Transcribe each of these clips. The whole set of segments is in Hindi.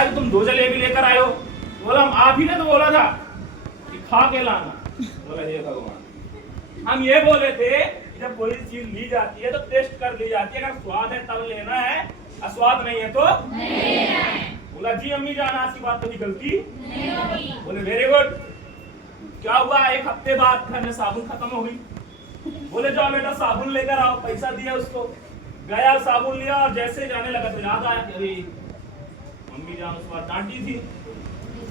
आए तो तुम 2 जलेबी लेकर आए हो। बोला हम आप ही ने तो बोला था कि खा के लाना। बोला हे भगवान, हम ये बोले थे जब कोई चीज ली जाती है तो टेस्ट कर ली जाती है, अगर स्वाद है तब लेना है, अस्वाद नहीं है तो नहीं है। बोला जी अम्मी जान आज की बात कभी गलती नहीं होगी। बोले वेरी गुड। क्या हुआ, 1 हफ्ते बाद घर में साबुन खत्म हो गई। बोले जाओ बेटा साबुन लेकर आओ, पैसा दिया उसको, गया साबुन लिया और जैसे जाने लगा तो याद आया कि अरे मम्मी जान उस बार डांटी थी,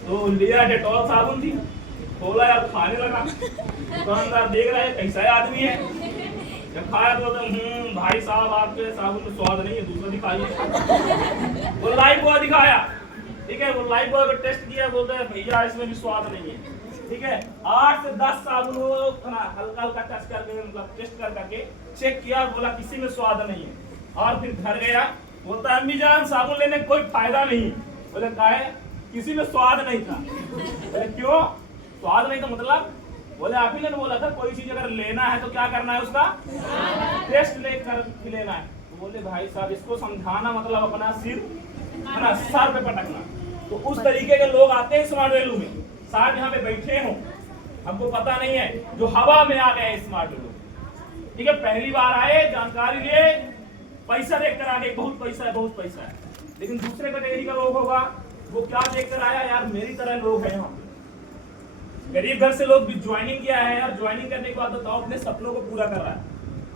तो लिया डेटॉल साबुन थी, खोला यार खाने लगा। दुकानदार देख रहा है कैसा आदमी है, जब खाया तो भाई साहब आपके साबुन में स्वाद नहीं है, दूसरा दिखाइए। वो लाइव बॉय दिखाया, ठीक है, वो लाइव बॉय को टेस्ट किया, बोलता है भैया इसमें भी स्वाद नहीं है, ठीक है। 8 से 10 साबुन वो हल्का हल्का टच करके मतलब टेस्ट कर करके चेक किया, बोला किसी में स्वाद नहीं है। और फिर घर गया, बोलता है अम्मी जान साबुन लेने का कोई फायदा नहीं। बोले क्या है, किसी में स्वाद नहीं था। बोले क्यों स्वाद नहीं था मतलब? बोले आप ही ने बोला था कोई चीज अगर लेना है तो क्या करना है, उसका टेस्ट लेकर लेना है। तो बोले भाई साहब इसको समझाना मतलब अपना सिर है ना सर पे पटकना। तो उस तरीके के लोग आते हैं स्मार्ट वैल्यू में, साथ यहाँ पे बैठे हो, हमको पता नहीं है, जो हवा में आ गए स्मार्ट वैल्यू, ठीक है। पहली बार आए, जानकारी लिए, पैसा देखकर आ गए, बहुत पैसा है बहुत पैसा है। लेकिन दूसरे कैटेगरी का लोग होगा, वो क्या देखकर आया, यार मेरी तरह लोग हैं यहाँ, गरीब घर से लोग भी ज्वाइनिंग किया है यार, ज्वाइनिंग करने के बाद तो अपने सपनों को पूरा कर रहा है।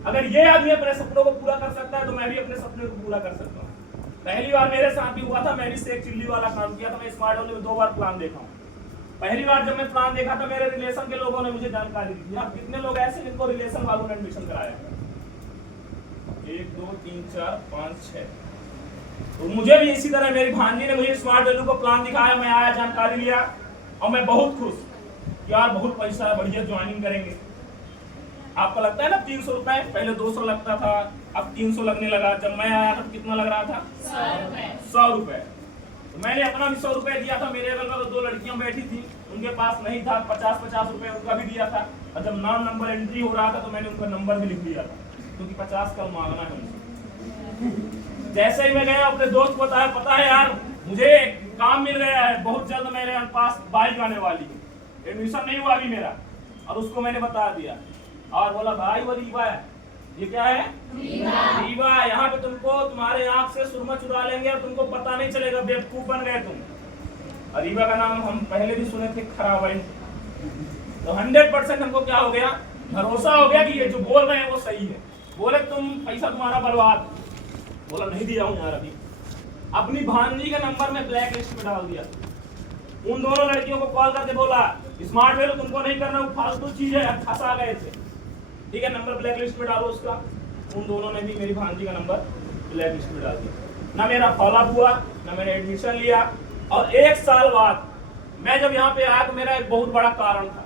अगर ये आदमी अपने सपनों को पूरा कर सकता है तो मैं भी अपने सपने को पूरा कर सकता हूँ। पहली बार मेरे साथ भी हुआ था, मैंने शेख चिल्ली वाला काम किया था, मैं स्मार्ट वैल्यू में 2 बार प्लान देखा हूँ। पहली बार जब मैं प्लान देखा तो मेरे रिलेशन के लोगों ने मुझे जानकारी दी। आप कितने लोग ऐसे जिनको रिलेशन वालों ने एडमिशन कराया? 1 2 3 4 5 6। तो मुझे भी इसी तरह मेरी भांजी ने मुझे स्मार्ट वैल्यू को प्लान दिखाया, मैं आया, जानकारी लिया और मैं बहुत खुश, यार बहुत पैसा है, बढ़िया ज्वाइनिंग करेंगे। आपको लगता है ना 300 रुपए, पहले 200 लगता था, अब 300 लगने लगा। जब मैं आया था कितना लग रहा था? 100 रुपए। तो मैंने अपना भी 100 रुपए दिया था। मेरे अगल बगल 2 लड़कियां बैठी थी, उनके पास नहीं था, 50-50 रुपए उनका भी दिया था। और जब नाम नंबर एंट्री हो रहा था तो मैंने उनका नंबर भी लिख दिया था, क्योंकि 50 कल मांगना है उनसे। जैसे ही मैं गया अपने दोस्त को बताया, पता है यार मुझे काम मिल गया है, बहुत जल्द मेरे पास बाइक आने वाली है, एडमिशन नहीं हुआ अभी मेरा। और उसको मैंने बता दिया और बोला भाई वो रीवा है। ये क्या है? रीवा। यहाँ पे तुमको तुम्हारे आंख से सुरमा चुरा लेंगे और तुमको पता नहीं चलेगा, बेवकूफ बन गए तुम। और रीवा का नाम हम पहले भी सुने थे, खराब है। तो 100% हमको क्या हो गया, भरोसा हो गया कि ये जो बोल रहे हैं वो सही है। बोले तुम पैसा तुम्हारा बर्बाद। बोला नहीं दिया हूँ यार अभी। अपनी भांजी का नंबर में ब्लैक लिस्ट में डाल दिया। उन दोनों लड़कियों को कॉल करके बोला स्मार्ट वैल्यू तुमको नहीं करना, वो फालतू चीज है, फंसा गए थे, ठीक है, नंबर ब्लैक लिस्ट में डालो उसका। उन दोनों ने भी मेरी भांजी का नंबर ब्लैक लिस्ट में डाल दिया। ना मेरा फॉलोअप हुआ, ना मैंने एडमिशन लिया। और 1 साल बाद मैं जब यहाँ पे आया तो मेरा एक बहुत बड़ा कारण था।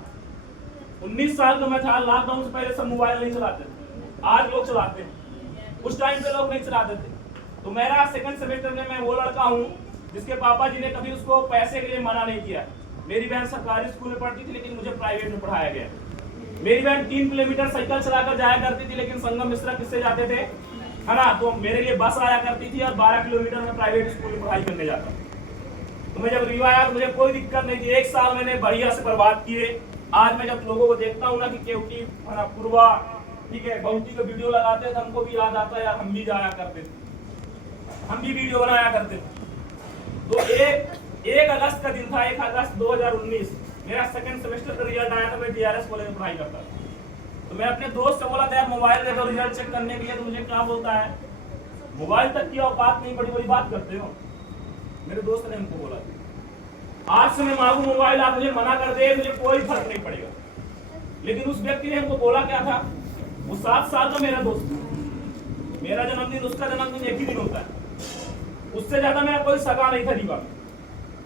19 साल का मैं था, लॉकडाउन से पहले सब मोबाइल नहीं चलाते थे, आज लोग चलाते हैं, उस टाइम पे लोग नहीं चलाते थे। तो मेरा 2nd सेमेस्टर में मैं वो लड़का हूँ जिसके पापा जी ने कभी उसको पैसे के लिए मना नहीं किया। मेरी बहन सरकारी स्कूल में पढ़ती थी लेकिन मुझे प्राइवेट में पढ़ाया गया। मेरी बहन 3 किलोमीटर साइकिल चलाकर जाया करती थी, लेकिन संगम मिश्रा किससे जाते थे, है ना, तो मेरे लिए बस आया करती थी और 12 किलोमीटर में प्राइवेट स्कूल में पढ़ाई करने जाता। तो मैं जब रीवा आया तो मुझे कोई दिक्कत नहीं थी। 1 साल मैंने बढ़िया से बर्बाद किए। आज मैं जब लोगों को देखता हूँ ना कि केवटी, है ना, पूर्वा, ठीक है, बहुती का वीडियो लगाते हैं तो हमको भी याद आता है यार हम भी जाया करते थे, हम भी वीडियो बनाया करते थे। तो 1 अगस्त का दिन था, 1 अगस्त 2019, मेरा 2nd सेमेस्टर का रिजल्ट आया था। मैं DRS कॉलेज में पढ़ाई करता था। तो मैं अपने दोस्त से बोला था यार मोबाइल दे दो रिजल्ट चेक करने के लिए। तो मुझे क्या बोलता है, मोबाइल तक की औकात नहीं, बड़ी बड़ी बात करते हो। मेरे दोस्त ने हमको बोला आज से मैं मांगू मोबाइल, आप मुझे मना कर दे, मुझे कोई फर्क नहीं पड़ेगा। लेकिन उस व्यक्ति ने हमको बोला क्या था, वो 7 साल का मेरा दोस्त था। मेरा जन्मदिन उसका जन्मदिन एक ही दिन होता है, उससे ज्यादा मेरा कोई सगा नहीं था रीवा में।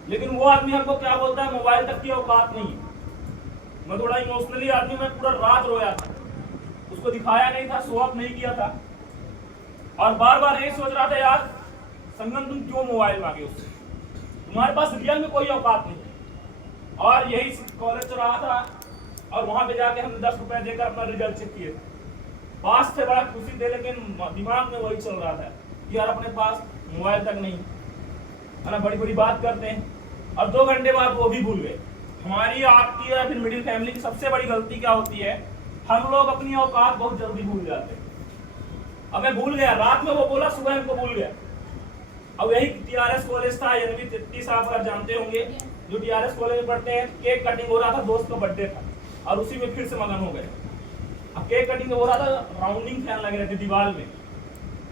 लेकिन वो आदमी हमको क्या बोलता है, मोबाइल तक की औकात नहीं। मैं थोड़ा इमोशनली आदमी, मैं पूरा रात रोया था, उसको दिखाया नहीं था, शो ऑफ नहीं किया था। और बार बार यही सोच रहा था यार संगम तुम क्यों मोबाइल मांगे उससे, तुम्हारे पास रियल में कोई औकात नहीं। और यही कॉलेज चल रहा था और वहां पे जाके हमने 10 रुपए देकर अपना रिजल्ट चेक किए। पास से बड़ा खुशी थे, लेकिन दिमाग में वही चल रहा था कि यार अपने पास मोबाइल तक नहीं। है ना, बड़ी बड़ी बात करते हैं और 2 घंटे बाद वो भी भूल गए। हमारी, आपकी या फिर मिडिल फैमिली की सबसे बड़ी गलती क्या होती है, हम लोग अपनी औकात बहुत जल्दी भूल जाते हैं। अब मैं भूल गया, रात में वो बोला, सुबह हमको भूल गया। अब यही टीआरएस कॉलेज था, यानी तिट्टी साहब अगर जानते होंगे, जो टीआरएस कॉलेज में पढ़ते हैं, केक कटिंग हो रहा था, दोस्त का बर्थडे था और उसी में फिर से मगन हो गए। अब केक कटिंग हो रहा था, राउंडिंग फैन लगे रहते दीवार में।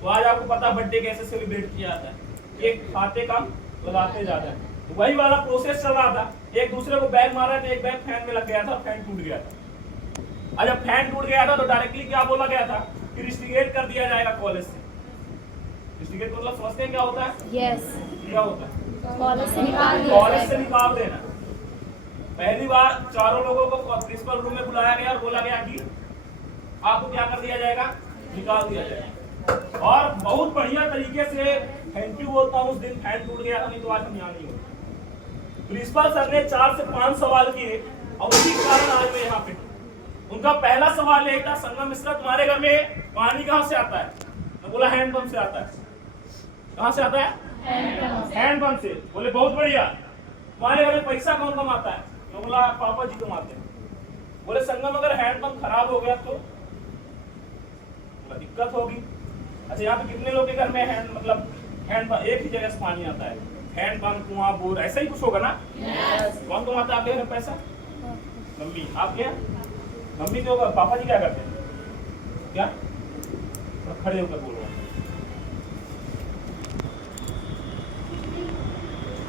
तो आज आपको पता बर्थडे कैसे सेलिब्रेट किया जाता है, केक खाते कम लगाते ज्यादा है। तो वही वाला प्रोसेस चल रहा था, एक दूसरे को बैग मार रहे थे, एक बैग फैन में लग गया था, फैन टूट गया था। जब फैन टूट गया था तो डायरेक्टली क्या बोला गया था कि रिस्ट्रिगेट कर दिया जाएगा कॉलेज से। रिस्ट्रिगेट मतलब समझते हैं क्या होता है? यस, क्या होता है? कॉलेज से निकाल कॉलेज से निकाल देना। पहली बार चारों लोगों को प्रिंसिपल रूम में बुलाया गया और बोला गया कि आपको क्या कर दिया जाएगा, निकाल दिया जाएगा। और बहुत बढ़िया तरीके से थैंक यू बोलता हूँ, उस दिन फैन टूट गया था, नहीं तो आज हम यहाँ नहीं होते। प्रिंसिपल सर ने 4 से 5 सवाल किए और उसी कारण आज मैं यहाँ पे। उनका पहला सवाल यही था, संगम मिश्रा तुम्हारे घर में पानी कहाँ से आता है? मैं बोला हैंडपंप से आता है। कहाँ से आता है? हैंडपंप से। बोले बहुत बढ़िया। तुम्हारे घर में पैसा कौन कमाता है? मैं बोला पापा जी कमाते हैं। बोले संगम अगर हैंडपंप खराब हो गया तो दिक्कत होगी। अच्छा, यहाँ पे कितने लोग के घर में हैंडपंप एक ही जगह से पानी आता है? हैंडपंप, कुआं, बोर, ऐसा ही कुछ होगा ना? कौन कमाता है आपके घर में पैसा? मम्मी। आपके यहाँ मम्मी तो, पापा जी क्या करते हैं? क्या खड़े होकर बोल रहे हैं?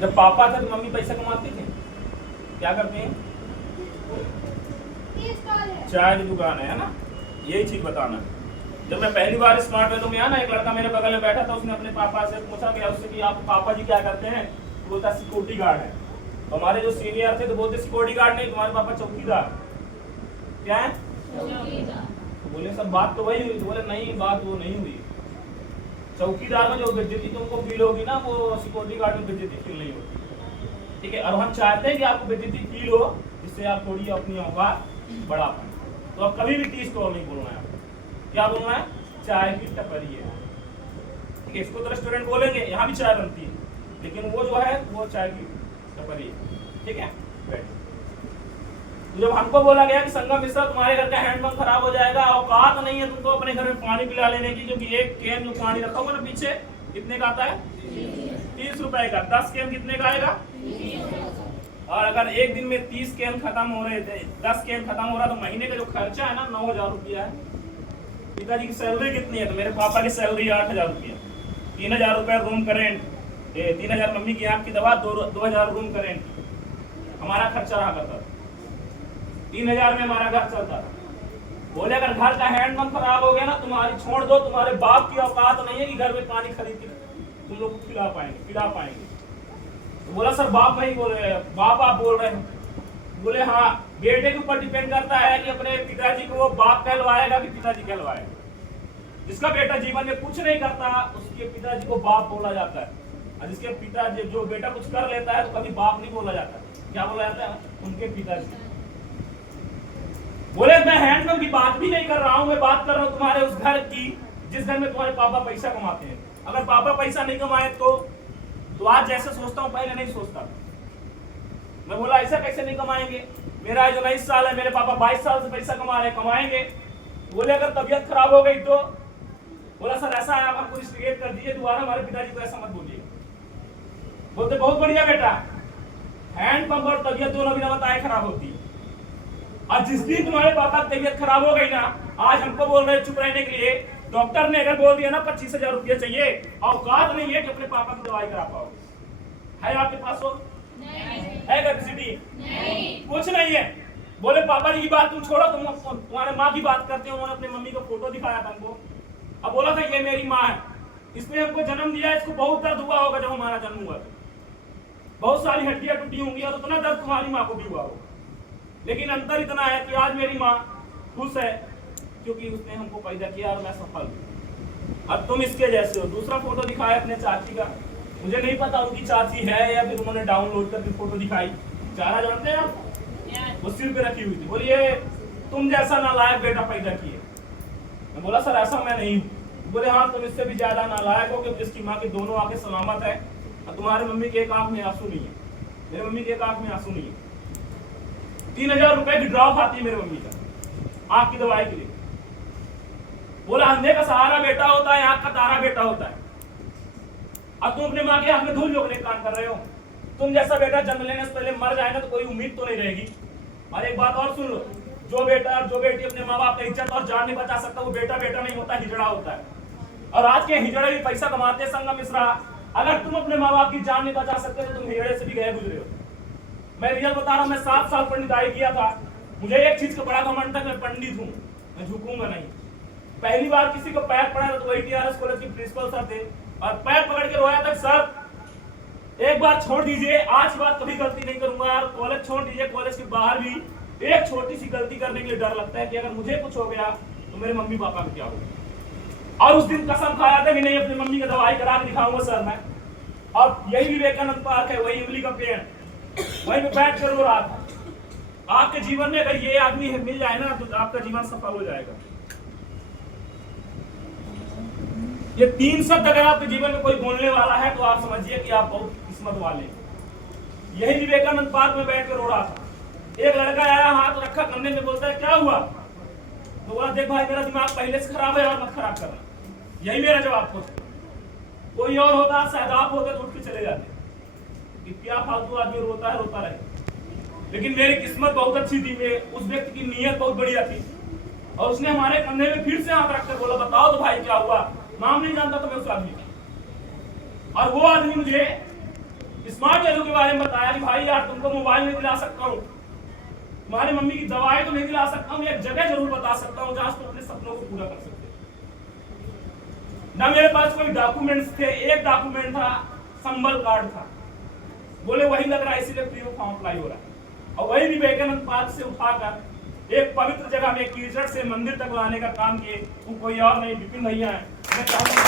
जब पापा थे तो मम्मी पैसा कमाते थे, क्या करते हैं? चाय की दुकान है ना, यही चीज बताना। जब मैं पहली बार स्मार्ट वेदो में आया ना, एक लड़का मेरे बगल में बैठा था, उसने अपने पापा से पूछा गया उससे कि आप पापा जी क्या करते हैं? बोलता सिक्योरिटी गार्ड है। तो हमारे जो सीनियर थे तो बोलते सिक्योरिटी गार्ड नहीं, तुम्हारे पापा चौकीदार। क्या है? तो बोले सब बात तो वही हुई। तो बोले नहीं, बात वो नहीं हुई। चौकीदार में जो बेइज्जती तुमको फील होगी ना, वो सिक्योरिटी गार्ड में बेइज्जती फील नहीं होती। ठीक है, और हम चाहते हैं कि आपको बेइज्जती फील हो, जिससे आप थोड़ी अपनी औकात बढ़ा पाए। तो अब कभी भी टी स्टॉल नहीं बोलना है आपको। क्या बोलना है? चाय की टपरी है। ठीक है, इसको तो रेस्टोरेंट बोलेंगे, यहाँ भी चाय बनती है, लेकिन वो जो है वो चाय की टपरी है। ठीक है, बैठ। तो जब हमको बोला गया कि संगम मिश्रा तुम्हारे घर का हैंडपंप खराब हो जाएगा, औकात नहीं है तुमको अपने घर में पानी पिला लेने की, क्योंकि एक कैन जो पानी रखा होगा ना पीछे, कितने का आता है? 30 रुपए का। 10 कैन कितने का आएगा? और अगर एक दिन में 30 कैन खत्म हो रहे थे, 10 कैन खत्म हो रहा, तो महीने का जो खर्चा है ना 9000 रुपया है। पिताजी की सैलरी कितनी है? तो मेरे पापा की सैलरी 8000 रुपया। 3000 रुपया रूम करेंट, 3000 मम्मी की आँख की दवा, 2000 रूम करेंट, हमारा खर्चा रहा करता था। 3000 में हमारा घर चलता था। बोले अगर घर का हैंडपंप खराब हो गया ना, तुम्हारी छोड़ दो, तुम्हारे बाप की औकात नहीं है कि घर में पानी खरीद के तुम लोग को पिला पाएंगे। तो बोला सर बाप नहीं बोल रहे, बाप आप बोल रहे हैं। बोले हाँ, बेटे के ऊपर डिपेंड करता है कि अपने पिताजी को वो बाप कहलवाएगा कि पिताजी कहलवाएगा। जिसका बेटा जीवन में कुछ नहीं करता, उसके पिताजी को बाप बोला जाता है। और जिसके पिताजी, जो बेटा कुछ कर लेता है तो कभी बाप नहीं बोला जाता। क्या बोला जाता है? उनके पिताजी। बोले मैं हैंडपंप की बात भी नहीं कर रहा हूं, मैं बात कर रहा हूं तुम्हारे उस घर की जिस घर में तुम्हारे पापा पैसा कमाते हैं। अगर पापा पैसा नहीं कमाए तो आज जैसे सोचता हूं पहले नहीं सोचता। मैं बोला ऐसा कैसे नहीं कमाएंगे? मेरा जो 19 साल है, मेरे पापा 22 साल से पैसा कमा रहे, कमाएंगे। बोले अगर तबीयत खराब हो गई तो? बोला सर ऐसा है, आप हमको रिस्ट्रिगेट कर दीजिए, दोबारा हमारे पिताजी को ऐसा मत बोलिए। बोलते बहुत बढ़िया बेटा, हैंडपंप और तबीयत दोनों बिना बताए खराब होती है। और जिस दिन तुम्हारे पापा की तबीयत खराब हो गई ना, आज हमको बोल रहे चुप रहने के लिए। डॉक्टर ने अगर बोल दिया ना 25,000 रुपया चाहिए, औकात नहीं है कि अपने पापा की दवाई करा पाओ। है आपके पास वो? है कैपेसिटी? कुछ नहीं है। बोले पापा जी की बात तुम छोड़ो, तुम तुम्हारे माँ की बात करते हो। उन्होंने अपने मम्मी को फोटो दिखाया था हमको। अब बोला था ये मेरी माँ है, इसने हमको जन्म दिया, इसको बहुत दर्द हुआ होगा जब हमारा जन्म हुआ था, बहुत सारी हड्डियां टूटी होंगी और उतना दर्द तुम्हारी माँ को भी हुआ होगा। लेकिन अंतर इतना है कि आज मेरी माँ खुश है क्योंकि उसने हमको पैदा किया और मैं सफल हूँ। अब तुम इसके जैसे हो। दूसरा फोटो दिखाया अपने चाची का, मुझे नहीं पता उनकी चाची है या फिर उन्होंने डाउनलोड करके फोटो दिखाई। चारा जानते हैं आप? वो सिर पे रखी हुई थी। बोलिए तुम जैसा नालायक बेटा पैदा किए। मैं बोला सर ऐसा मैं नहीं हूँ। बोले हाँ तुम इससे भी ज्यादा नालायक हो, क्योंकि इसकी माँ के दोनों आंखें सलामत है, और तुम्हारे मम्मी के एक आंख में आंसू नहीं है, मेरे मम्मी के एक आंख में आंसू नहीं है। 3000 रुपए की ड्रॉप आती है मेरे मम्मी का आंख की दवाई के लिए। बोला अंधे का सहारा बेटा होता है, आंख का तारा बेटा होता है। अब तुम अपने माँ के हाथ में धूल झोंकने का काम कर रहे हो। तुम जैसा बेटा जन्म लेने से पहले मर जाए ना तो कोई उम्मीद तो नहीं रहेगी। और एक बात और सुन लो, जो बेटा जो बेटी अपने माँ बाप का इज्जत और जान नहीं बचा सकता वो बेटा बेटा नहीं होता, हिजड़ा होता है। और आज के हिजड़े भी पैसा कमाते हैं। संगम मिश्रा, अगर तुम अपने माँ बाप की जान नहीं बचा सकते तो तुम हिजड़े से भी गए गुजरे हो। मैं रियल बता रहा हूँ, मैं 7 साल पंडिताई किया था। मुझे एक चीज का बड़ा घमंड था, मैं पंडित हूँ, मैं झुकूंगा नहीं। पहली बार किसी को पैर पड़ा तो वही टीआरएस कॉलेज के प्रिंसिपल सर थे और पैर पकड़ के रोया था, सर एक बार छोड़ दीजिए, आज बात कभी गलती नहीं करूंगा। और कॉलेज छोड़ दीजिए, कॉलेज के बाहर भी एक छोटी सी गलती करने के लिए डर लगता है कि अगर मुझे कुछ हो गया तो मेरे मम्मी पापा को क्या होगा। और उस दिन कसम खाया था कि नहीं अपनी मम्मी का दवाई करा के दिखाऊंगा सर मैं। और यही विवेकानंद पार्क है, वही इमली का पेड़, वहीं पे बैठ कर रो रहा था। आपके जीवन में अगर ये आदमी मिल जाए ना तो आपका जीवन सफल हो जाएगा। ये 3 शब्द अगर आपके जीवन में कोई बोलने वाला है तो आप समझिए कि आप बहुत किस्मत वाले हैं। यही विवेकानंद पार्क में बैठ कर रो रहा था। एक लड़का आया, हाथ रखा कंधे में, बोलता है क्या हुआ? तो बोला देख भाई मेरा दिमाग पहले से खराब है और मत खराब करना। यही मेरा जवाब था। कोई और होता, शायद आप होते तो उठ के चले जाते कि क्या फालतू आदमी रोता है, रोता रहे। लेकिन मेरी किस्मत बहुत अच्छी थी, उस व्यक्ति की नीयत बहुत बढ़िया थी और उसने हमारे कंधे में फिर से हाथ रखकर बोला बताओ तो भाई क्या हुआ। नाम नहीं जानता था मैं उस आदमी का। और वो आदमी मुझे स्मार्ट वैल्यू के बारे में बताया कि भाई यार तुमको मोबाइल नहीं दिला सकता हूँ, तुम्हारी मम्मी की दवाई तो नहीं दिला सकता हूँ, एक जगह जरूर बता सकता हूँ जहां तुम अपने सपनों को पूरा कर सकते। ना मेरे पास कोई डॉक्यूमेंट्स थे, एक डॉक्यूमेंट था, संबल कार्ड था। बोले वही लग रहा है इसीलिए फ्री ऑफ फॉर्म अप्लाई हो रहा है। और वही विवेकानंद पार्क से उठाकर एक पवित्र जगह में कीचड़ से मंदिर तक लाने का काम किए। वो कोई और नहीं, विपिन भैया है। मैं चाहूंगा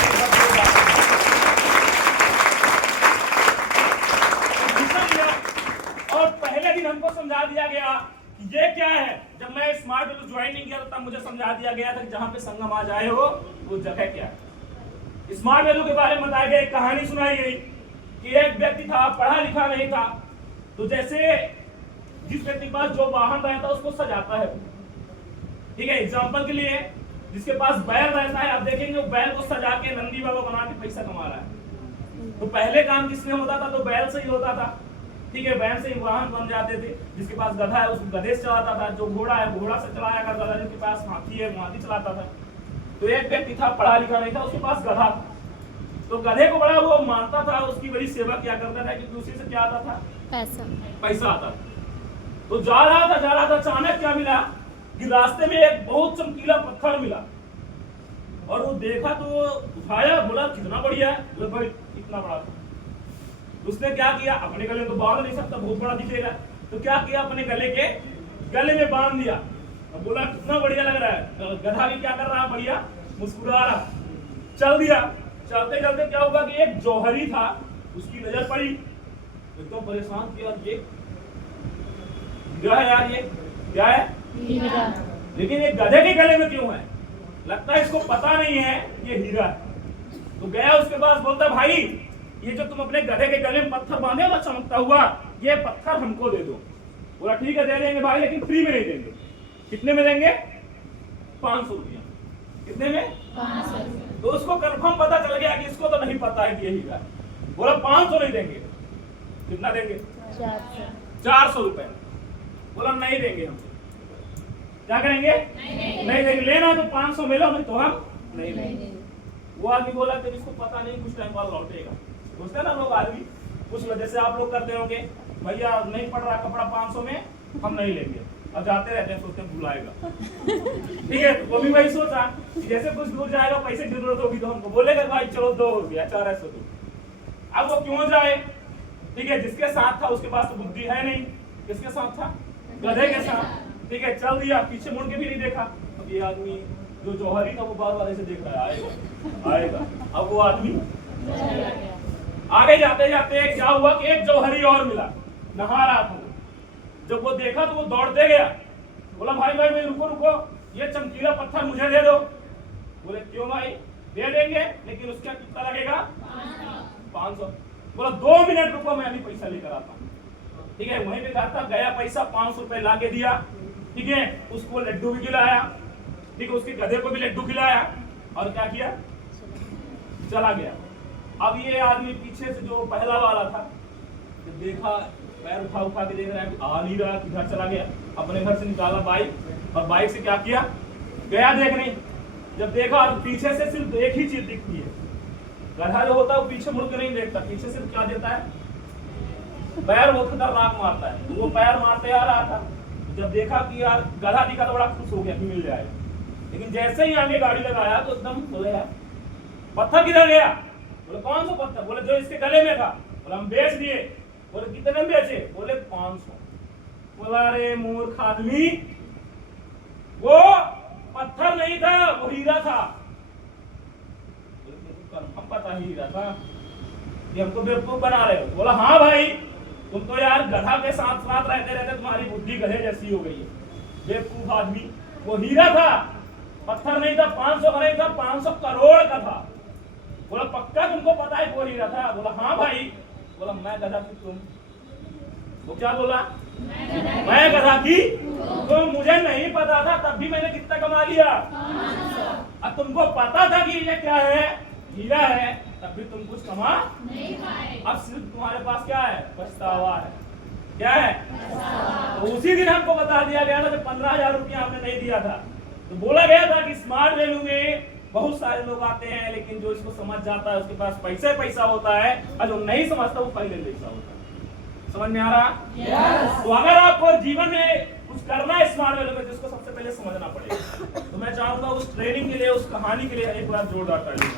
और पहले दिन हमको समझा दिया गया कि ये क्या है। जब मैं स्मार्ट वैल्यू ज्वाइन नहीं किया तब मुझे समझा दिया गया था कि जहां पे संगम आ जाए हो वो जगह क्या है। स्मार्ट वैल्यू के बारे में बताया गया, एक कहानी सुनाई गई कि एक व्यक्ति था, पढ़ा लिखा नहीं था, तो जैसे जिस व्यक्ति के पास जो वाहन रहता है उसको सजाता है। ठीक है, एग्जांपल के लिए जिसके पास बैल रहता है, आप देखेंगे वो बैल को सजा के नंदी बाबा बना के पैसा कमा रहा है। तो पहले काम किसने होता था? तो बैल से ही होता था। ठीक है, बैल से ही वाहन बन जाते थे। जिसके पास गधा है उसको गधे से चलाता था, जो घोड़ा है घोड़ा से चलाया करता था, जिसके पास हाथी है हाथी चलाता था। तो एक व्यक्ति था, पढ़ा लिखा नहीं था, उसके पास गधा था। तो गधे को बड़ा वो मानता था, उसकी बड़ी सेवा किया करता था क्योंकि उसी से क्या आता था? पैसा आता था। तो जा रहा था, अचानक क्या मिला कि रास्ते में एक बहुत चमकीला पत्थर मिला और वो देखा तो वो उठाया, बोला कितना बढ़िया है, बोला भाई इतना बड़ा। उसने क्या किया, अपने गले में तो बांध नहीं सकता, बहुत बड़ा दिखेगा, तो क्या किया अपने गले में बांध दिया और बोला कितना बढ़िया लग रहा है। गधा भी क्या कर रहा है, बढ़िया मुस्कुरा रहा। चल दिया, चलते चलते क्या हुआ कि एक जौहरी था, उसकी नजर पड़ी, एकदम परेशान किया, ये हीरा है यार, ये क्या है हीरा। लेकिन ये गधे के गले में क्यों है? लगता है इसको पता नहीं है ये हीरा है। तो गया उसके पास, बोलता भाई ये जो तुम अपने गधे के गले में पत्थर बांधे हो ना चमकता हुआ, ये पत्थर हमको दे दो। बोला ठीक है दे देंगे भाई, लेकिन फ्री में नहीं देंगे। कितने में देंगे? 500 रुपया। कितने में? 500। तो उसको कंफर्म पता चल गया कि इसको तो नहीं पता है कि ये हीरा है। बोला 500 नहीं देंगे। कितना देंगे? 400 रुपए। बोला नहीं देंगे हम। क्या करेंगे? नहीं देंगे। लेना तो 500 मिलो, नहीं तो हम नहीं देंगे। वो आदमी बोला कि इसको पता नहीं, कुछ टाइम बाद लौटेगा। सोचते ना लोग आदमी, कुछ जैसे आप लोग करते होंगे, भैया नहीं पड़ रहा कपड़ा 500 में, हम नहीं लेंगे। अब जाते रहते हैं, सोचते हैं भुलाएगा। ठीक है, वो भी वही सोचा जैसे कुछ दूर जाएगा, पैसे की जरूरत होगी तो हमको बोलेगा भाई चलो 2 रुपया 400 दो। अब वो क्यों जाए? ठीक है, जिसके साथ था उसके पास तो बुद्धि है नहीं। किसके साथ था? गधे के साथ। ठीक है, चल दिया, पीछे मुड़ के भी नहीं देखा। अब ये आदमी जो जौहरी था वो बार बार ऐसे देख रहा है, आएगा। अब वो आदमी आगे जाते जाते क्या हुआ कि एक जौहरी और मिला, नहा रहा था। जब वो देखा तो वो दौड़ते गया, बोला भाई भाई रुको रुको, ये चमकीला पत्थर मुझे दे दो। बोले क्यों भाई? दे देंगे, लेकिन उसका कितना लगेगा? 500। बोला 2 मिनट रुको, मैं अभी पैसा लेकर आता हूँ। ठीक है, वहीं पे खाता गया, पैसा 500 रुपए ला के दिया। ठीक है, उसको लड्डू भी खिलाया। ठीक है, उसके गधे को भी लड्डू खिलाया और क्या किया, चला गया। अब ये आदमी पीछे से जो पहला वाला था, जब देखा, पैर उठा के देख रहा है, आ नहीं रहा, घर चला गया। अपने घर से निकाला बाइक और बाइक से क्या किया, गया देखने। जब देखा पीछे से सिर्फ एक ही चीज दिखती है, गधा जो होता है वो पीछे मुड़ के नहीं देखता, पीछे से क्या देता है, पैर बहुत खतरनाक मारता है। तो वो पैर मारते आ रहा था, जब देखा कि यार गधा दिखा तो बड़ा खुश हो गया कि मिल जाएगा। लेकिन जैसे ही आगे गाड़ी लगाया तो एकदम बोले यार पत्थर किधर गया? बोले कौन सा पत्थर? बोले जो इसके गले में था। बोले हम बेच दिए। बोले कितने में बेचे? बोले 500। बोला अरे मूर्ख आदमी, वो पत्थर नहीं था, वो हीरा था। हम पता ही हीरा था, ये हमको बेवकूफ बना रहे हो। बोला हाँ भाई, तुम तो यार गधा के साथ साथ रहते रहते तुम्हारी बुद्धि गधे जैसी हो गई है, बेवकूफ आदमी। वो हीरा था, पत्थर नहीं था, 500 का नहीं था, 500 करोड़ का था। बोला पक्का तुमको पता है वो हीरा था? बोला हाँ भाई। बोला मैं गधा की तुम? वो क्या बोला, मैं गधा की तो मुझे नहीं पता था, तब भी मैंने कितना कमा लिया। अब तुमको पता था कि ये क्या है, हीरा है, तब भी तुम कुछ कमा नहीं पाए। अब सिर्फ तुम्हारे पास क्या है, पछतावा है। क्या है? तो उसी दिन हमको बता दिया गया था, जब 15,000 रुपया हमने नहीं दिया था तो बोला गया था कि स्मार्ट वैल्यू में बहुत सारे लोग आते हैं, लेकिन जो इसको समझ जाता है उसके पास पैसा होता है, और जो नहीं समझता वो पहले जैसा होता है। समझ में आ रहा? yes. तो अगर आपको जीवन में कुछ करना है स्मार्ट वैल्यू में, जिसको सबसे पहले समझना पड़ेगा। तो मैं चाहूंगा उस ट्रेनिंग के लिए, उस कहानी के लिए एक बार जोरदार ताली।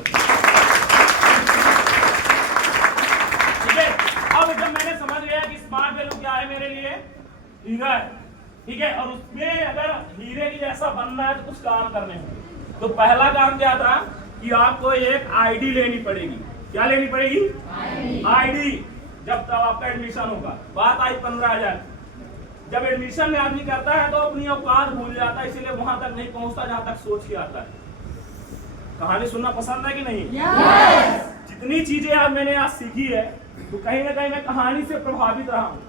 ठीक है, अब जब मैंने समझ गया कि स्मार्ट वैल्यू क्या है मेरे लिए, हीरा है। ठीक है, और उसमें अगर हीरे की जैसा बनना है तो कुछ काम करने हैं। तो पहला काम क्या था कि आपको एक आईडी लेनी पड़ेगी। क्या लेनी पड़ेगी? आईडी। जब तक आपका एडमिशन होगा, बात आई 15,000। जब एडमिशन में आदमी करता है तो अपनी औकात भूल जाता है, इसीलिए वहां तक नहीं पहुंचता जहां तक सोच के आता है। कहानी सुनना पसंद है कि नहीं? yes. जितनी चीजें आज मैंने आज सीखी है तो कहीं ना कहीं मैं कहानी से प्रभावित रहा हूँ।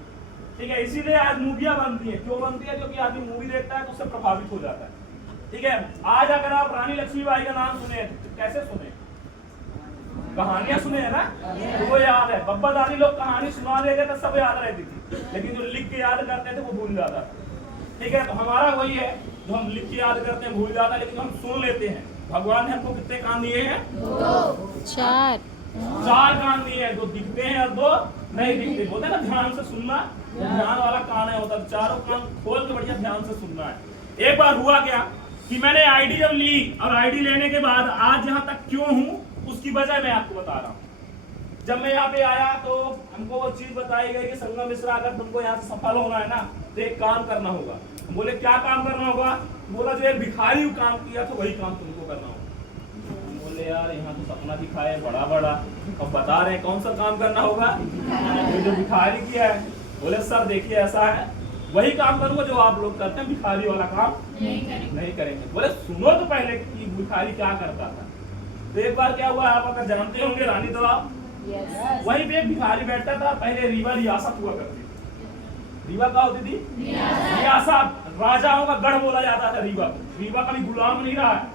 ठीक है, इसीलिए आज मूवियां बनती है। क्यों बनती है? क्योंकि आदमी मूवी देखता है तो उससे प्रभावित हो जाता है। ठीक है, आज अगर आप रानी लक्ष्मीबाई का नाम सुने तो कैसे सुने? कहानियां सुने है ना, तो वो याद है। बब्बा दादी लोग कहानी सुना देते थे, सब याद रहती थी, लेकिन जो लिख के याद करते थे वो भूल जाता था। ठीक है, तो हमारा वही है, जो हम लिख के याद करते हैं भूल जाता है, लेकिन हम सुन लेते हैं। भगवान ने हमको कितने कान दिए हैं? 4 कान दिए हैं, 2 दिखते हैं और 2 नहीं दिखते। बोलते हैं ना ध्यान से सुनना, ध्यान वाला कान है होता है। 4 कान खोल के बढ़िया ध्यान से सुनना है। एक बार हुआ क्या कि मैंने आईडी जब ली, और आईडी लेने के बाद आज यहाँ तक क्यों हूँ उसकी वजह मैं आपको बता रहा हूँ। जब मैं यहाँ पे आया तो हमको वो चीज बताई गई कि संगम मिश्रा, अगर तुमको यहाँ से सफल होना है ना तो एक काम करना होगा। बोले क्या काम करना होगा? बोला जो एक भिखारी काम किया तो वही काम तुमको करना होगा। बोले यार यहाँ तो सपना दिखाए बड़ा बड़ा, अब बता रहे कौन सा काम करना होगा? जो भिखारी किया है। बोले सर देखिए ऐसा है, वही काम करूंगा जो आप लोग करते हैं, भिखारी वाला काम नहीं करेंगे। बोले सुनो तो पहले कि भिखारी क्या करता था। तो एक बार क्या हुआ, आप अगर जानते होंगे रानी तालाब, वहीं पे एक भिखारी बैठता था। पहले रीवा रियासत हुआ करती थी। रीवा क्या होती थी? रियासत। राजाओं का गढ़ बोला जाता था रीवा को। रीवा कभी गुलाम नहीं रहा है।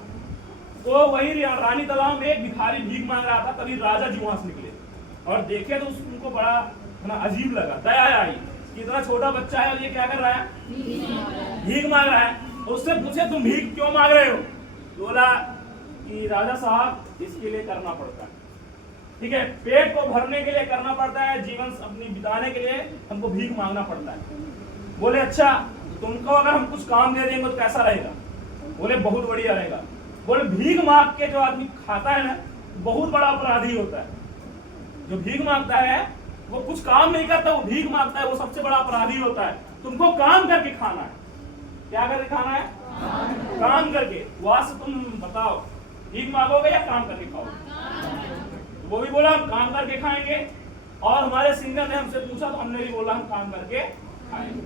तो वही रानी तालाब में एक भिखारी भीख मांग रहा था। तभी राजा जी वहां से निकले और देखे तो उनको बड़ा अजीब लगा, दया आई। इतना छोटा बच्चा है और ये क्या कर रहा है? भीख मांग रहा है। उससे पूछे तुम भीख क्यों मांग रहे हो? बोला कि राजा साहब इसके लिए करना पड़ता है। ठीक है, पेट को भरने के लिए करना पड़ता है, जीवन अपनी बिताने के लिए हमको भीख मांगना पड़ता है। बोले अच्छा, तुमको अगर हम कुछ काम दे देंगे तो कैसा रहेगा? बोले बहुत बढ़िया रहेगा। बोले भीख मांग के जो आदमी खाता है ना, बहुत बड़ा अपराधी होता है। जो भीख मांगता है वो कुछ काम नहीं करता, वो भीख मांगता है, वो सबसे बड़ा अपराधी होता है। तुमको काम करके खाना है। क्या करके खाना है? काम करके। वहां से तुम बताओ भीख मांगोगे या काम करके खाओगे? वो भी बोला हम काम करके खाएंगे। और हमारे सिंगर ने हमसे पूछा तो हमने भी बोला हम काम करके खाएंगे।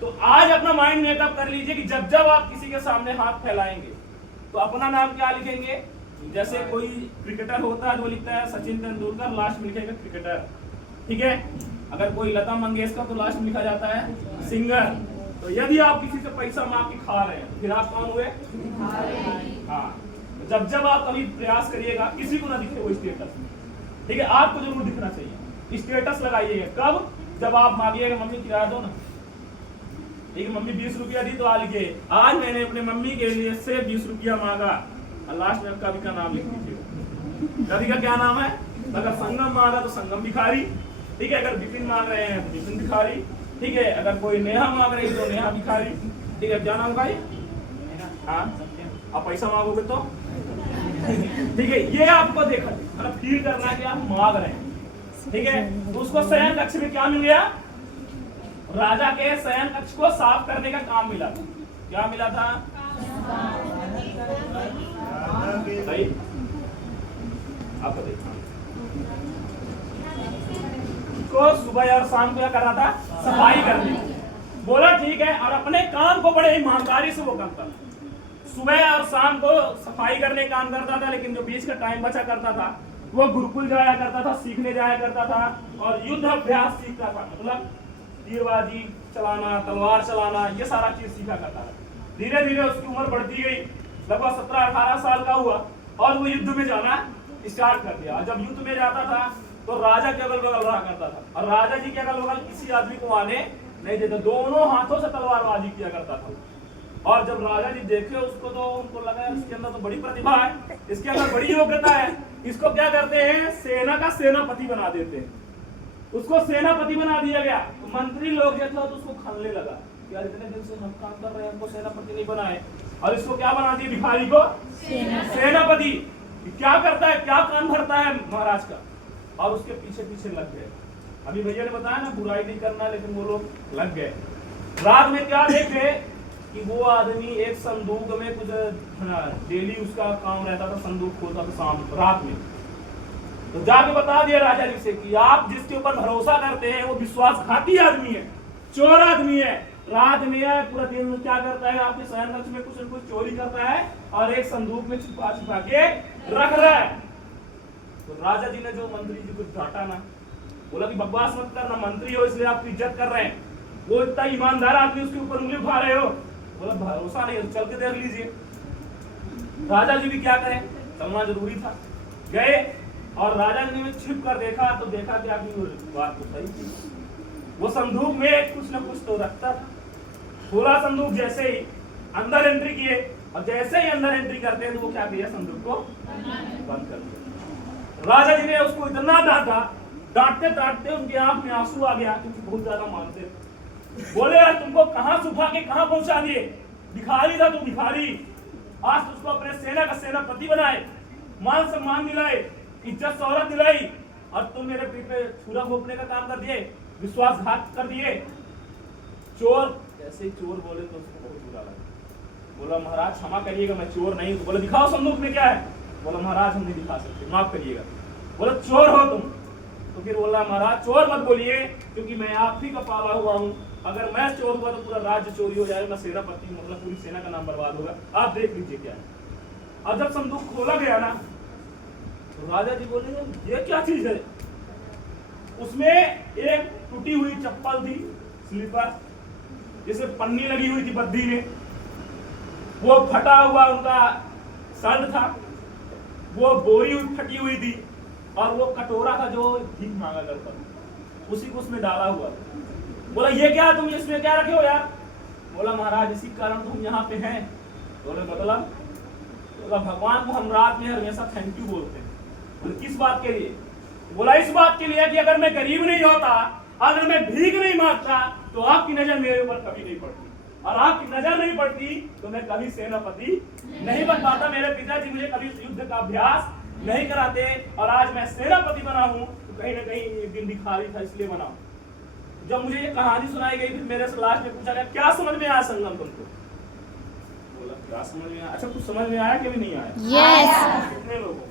तो आज अपना माइंड मेकअप कर लीजिए कि जब जब आप किसी के सामने हाथ फैलाएंगे तो अपना नाम क्या लिखेंगे? जैसे कोई क्रिकेटर होता है जो लिखता है सचिन तेंदुलकर, लास्ट में लिखेगा क्रिकेटर। ठीक है। अगर कोई लता मंगेशकर तो लास्ट में लिखा जाता है सिंगर। तो यदि आप किसी से पैसा मांग के खा रहे हैं फिर आप कौन हुए? हाँ, जब जब आप कभी प्रयास करिएगा किसी को ना दिखे वो स्टेटस, ठीक है, आपको जरूर दिखना चाहिए। स्टेटस लगाइएगा कब? जब आप मांगिएगा मम्मी किराया दो ना, ठीक है, मम्मी 20 रुपया दी तो आ लिखे आज मैंने अपने मम्मी के लिए से 20 रुपया मांगा, और लास्ट में कवि का नाम लिख दीजिए। कवि का क्या नाम है? अगर संगम मांगा तो संगम भिखारी, ठीक है, अगर विपिन मांग रहे हैं तो विपिन भिखारी, ठीक है, अगर कोई नेहा मांग रही है तो नेहा भिखारी, ठीक है। क्या नाम भाई? हाँ, आप पैसा मांगोगे तो ठीक है, ये आपको देखा मतलब फील करना है कि आप मांग रहे हैं, ठीक है। तो उसको शयन कक्ष में क्या मिल गया? राजा के शयन कक्ष को साफ करने का काम मिला था। क्या मिला था? भाई आपको देखना को सुबह और शाम को क्या कर रहा था? सफाई करनी। बोला ठीक है, और अपने काम को बड़े ईमानदारी से वो करता था। सुबह और शाम को सफाई करने काम करता था, लेकिन जो बीच का टाइम बचा करता था वो गुरुकुल जाया करता था, सीखने जाया करता था और युद्ध अभ्यास सीखता था, मतलब तीरबाजी चलाना, तलवार चलाना, ये सारा चीज सीखा करता था। धीरे धीरे उसकी उम्र बढ़ती गई, लगभग 17-18 साल का हुआ और वो युद्ध में जाना स्टार्ट कर दिया। जब युद्ध में जाता था तो राजा के अगल बगल रहा करता था, और राजा जी के अगल बगल किसी आदमी को आने नहीं देता, दोनों हाथों से तलवारबाजी किया करता था। और जब राजा जी देखे उसको तो उनको लगा इसके अंदर तो बड़ी प्रतिभा है, इसके अंदर बड़ी योग्यता है, इसको क्या करते हैं? सेना का सेनापति बना देते हैं। उसको सेनापति बना दिया गया। तो मंत्री लोग जो था तो उसको खाने लगा, यार इतने दिन से हम काम कर रहे हैं, हमको सेनापति नहीं बनाए, और इसको क्या बना दिया? भिखारी को सेनापति। क्या करता है? क्या कान भरता है महाराज का, और उसके पीछे पीछे लग गए। अभी भैया ने बताया ना बुराई नहीं करना, लेकिन वो लोग लग गए। रात में क्या देखे कि वो आदमी एक संदूक में कुछ डेली उसका काम रहता था, संदूक खोलता था शाम रात में। तो जाके बता दिया राजा जी से कि आप जिसके ऊपर भरोसा करते हैं वो विश्वासघाती आदमी है, चोर आदमी है। रात में पूरा दिन क्या करता है? आपके शयन कक्ष में कुछ न कुछ चोरी करता है और एक संदूक में छुपा छुपा के रख रहा है। तो राजा जी ने जो मंत्री जी को डांटा ना, बोला कि बकवास मत करना, मंत्री हो इसलिए आपकी इज्जत कर रहे हैं, वो इतना ईमानदार आदमी उसके ऊपर उंगली उठा रहे हो। बोला भरोसा नहीं है तो चल के देख लीजिए। राजा जी भी क्या करें, चलना जरूरी था। गए और राजा जी ने छिप कर देखा तो देखा कि आपकी बात तो सही थी, वो संदूक में कुछ न कुछ तो रखता था। खोला संदूक, जैसे ही अंदर एंट्री किए, और जैसे ही अंदर एंट्री करते हैं तो वो क्या किया? संदूक को बंद कर दिया। राजा जी ने उसको इतना डांटा, डांटते डांटते उनकी आंख में आंसू आ गया, क्योंकि बहुत ज्यादा मानते थे। बोले यार तुमको कहां सुखा के कहां पहुंचा दिए? भिखारी था तू, भिखारी। आज तुझको अपने सेना का सेनापति बनाए, मान सम्मान दिलाए, इज्जत शौहरत दिलाई, और तुम मेरे पीठ पे छुरा घोपने का काम कर दिए, विश्वासघात कर दिए। चोर जैसे ही चोर बोले तो उसको बहुत बुरा लगा। बोला महाराज क्षमा करिएगा, मैं चोर नहीं हूं। बोला दिखाओ संदूक में क्या है। बोला महाराज हम नहीं दिखा सकते, माफ करिएगा। बोला चोर हो तुम? तो फिर बोला महाराज चोर मत बोलिए, क्योंकि मैं आप ही का पाला हुआ हूँ, अगर मैं चोर हुआ तो पूरा राज्य चोरी हो जाएगा, मैं सेनापति मतलब पूरी सेना का नाम बर्बाद होगा, आप देख लीजिए क्या है। और जब संदूक खोला गया ना तो राजा जी बोले ये क्या चीज है? उसमें एक टूटी हुई चप्पल थी, स्लीपर, जिसमें पन्नी लगी हुई थी बद्दी में, वो फटा हुआ उनका शर्ट था, वो बोरी हुई फटी हुई थी, और वो कटोरा था जो भीख मांगा करता था, उसी को उसमें डाला हुआ था। बोला ये क्या तुम इसमें क्या रखे हो यार? बोला महाराज इसी कारण तो हम यहाँ पे हैं। बोले मतलब? बोला भगवान को हम रात में हमेशा थैंक यू बोलते हैं। बोले किस बात के लिए? बोला इस बात के लिए कि अगर मैं गरीब नहीं होता, अगर मैं भीख नहीं मांगता, तो आपकी नजर मेरे ऊपर कभी नहीं पड़ती, और आपकी नजर नहीं पड़ती तो मैं कभी सेनापति नहीं बन पाता। मेरे पिताजी मुझे कभी युद्ध का अभ्यास नहीं कराते, और आज मैं सेनापति बना हूं तो कहीं ना कहीं एक दिन भिखारी था इसलिए बना। जब मुझे ये कहानी सुनाई गई फिर मेरे से लास्ट में पूछा गया क्या समझ में आया संगम तुमको? बोला क्या समझ में आया? अच्छा कुछ समझ में आया कि भी नहीं आया? यस। कितने लोगों को?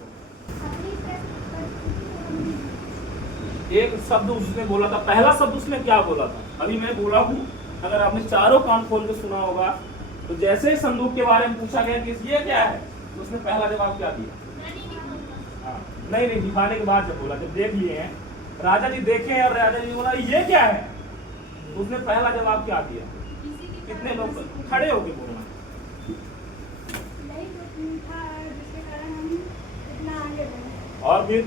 एक शब्द उसने बोला था, पहला शब्द उसने क्या बोला था अभी मैं बोला हूँ, अगर आपने चारों कान खोल के सुना होगा तो जैसे ही संदूक के बारे में पूछा गया कि ये क्या है तो उसने पहला जवाब क्या दिया? नहीं दिखाने के बाद जब बोला, जब देख लिए हैं राजा जी देखे और राजा जी बोला ये क्या है? उसने पहला जवाब क्या दिया? कितने लोग खड़े होके बोलना। और फिर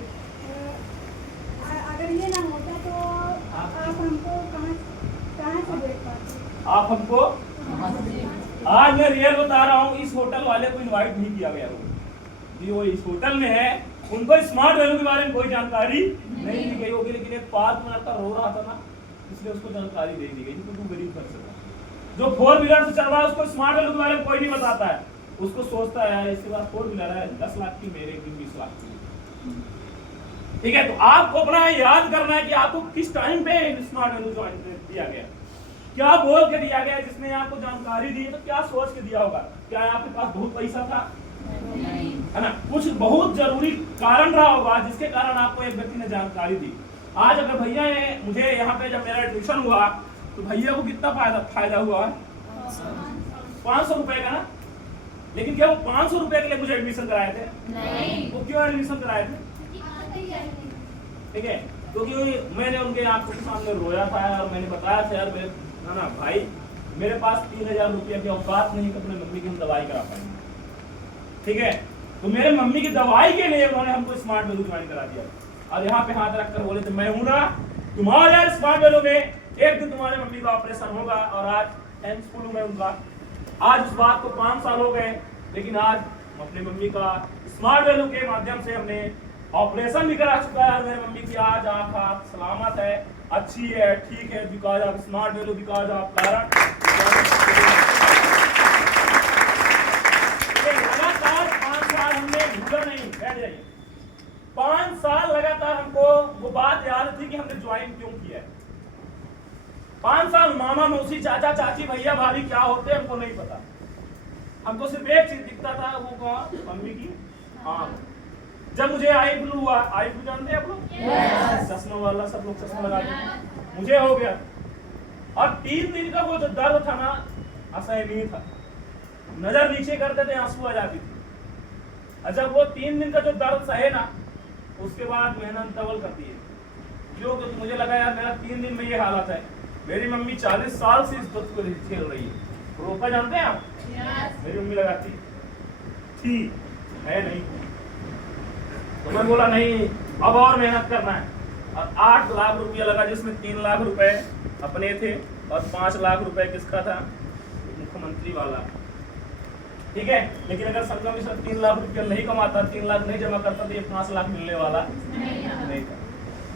अगर ये ना होता तो आप हमको कहाँ से देख पाते? आप हमको आज मैं रियल बता रहा हूँ, इस होटल वाले को इनवाइट नहीं किया गया होगा जी। वो इस होटल में है, उनको स्मार्ट वैल्यू के बारे में कोई जानकारी नहीं दी गई होगी, लेकिन एक पार्क में लड़का रो रहा था ना, इसलिए उसको जानकारी दे दी गई तो तू गरीब कर सकता। जो 4 व्हीलर से चल रहा है उसको स्मार्ट वैल्यू के बारे में कोई नहीं बताता है, उसको सोचता है यार इसके पास 4 व्हीलर है, 10 लाख की, मेरे 20 लाख की। ठीक है, तो आपको अपना याद करना है कि आपको किस टाइम पे स्मार्ट वैल्यू ज्वाइन दिया गया, क्या बोल के दिया गया, जिसने आपको जानकारी दी तो क्या सोच के दिया होगा। क्या आपके पास बहुत पैसा था? नहीं। है ना, कुछ बहुत जरूरी कारण रहा होगा जिसके कारण आपको एक व्यक्ति ने जानकारी दी। आज अगर भैया ने मुझे यहाँ पे जब मेरा एडमिशन हुआ तो भैया को कितना फायदा हुआ है? 500 रुपए का ना। लेकिन क्या वो 500 रुपए के लिए मुझे एडमिशन कराए थे? नहीं। वो क्यों एडमिशन कराए थे? ठीक है, क्योंकि मैंने उनके आंखों के सामने रोया था और मैंने बताया था यार मेरे ना भाई मेरे पास 3000 रुपया की औकात नहीं कि अपने मम्मी की हम दवाई करा पाएंगे। ठीक है, तो मेरे मम्मी की दवाई के लिए उन्होंने हमको स्मार्ट वैल्यू ज्वाइन करा दिया और यहाँ पे हाथ रखकर बोले थे मैं हूँ ना तुम्हारे स्मार्ट वैल्यू में, एक दिन तुम्हारे मम्मी का ऑपरेशन होगा। और आज थैंक्सफुल हूँ मैं उनका। आज उस बात को 5 साल हो गए, लेकिन आज अपनी मम्मी का स्मार्ट वैल्यू के माध्यम से हमने ऑपरेशन भी करा चुका है। मेरी मम्मी की आज आंख सलामत है, अच्छी है, ठीक है, because of smart value, because of parent. लगातार 5 साल हमने भूला नहीं, बैठ जाइए। 5 साल लगातार हमको वो बात याद थी कि हमने ज्वाइन क्यों किया है। 5 साल मामा मौसी चाचा चाची भैया भाभी क्या होते हैं हमको नहीं पता, हमको सिर्फ एक चीज दिखता था, वो कौन? मम्मी की आंख। जब मुझे आई फ्लू हुआ, आई फ्लू जानते हैं आप लोग? चश्मा वाला, सब लोग चश्मा लगा के, मुझे हो गया और 3 दिन का वो जो दर्द था ना असहनीय था, नजर नीचे करते थे आंसू आ जाती थी। और जब वो 3 दिन का जो दर्द सहे ना, उसके बाद मेहनत डबल करती है। क्यों? क्योंकि मुझे लगा यार मेरा 3 दिन में ये हालत है। मेरी मम्मी 40 साल से इस दुख को झेल रही है। रोका जानते हैं आप? मेरी मम्मी लगाती थी, है नहीं। तो मैं बोला नहीं, अब और मेहनत करना है। और 8 लाख रुपया लगा, जिसमें 3 लाख रुपए अपने थे और 5 लाख रुपए किसका था? मुख्यमंत्री वाला। ठीक है, लेकिन अगर संगम मिश्र 3 लाख रुपया नहीं कमाता, 3 लाख नहीं जमा करता तो ये 5 लाख मिलने वाला नहीं था।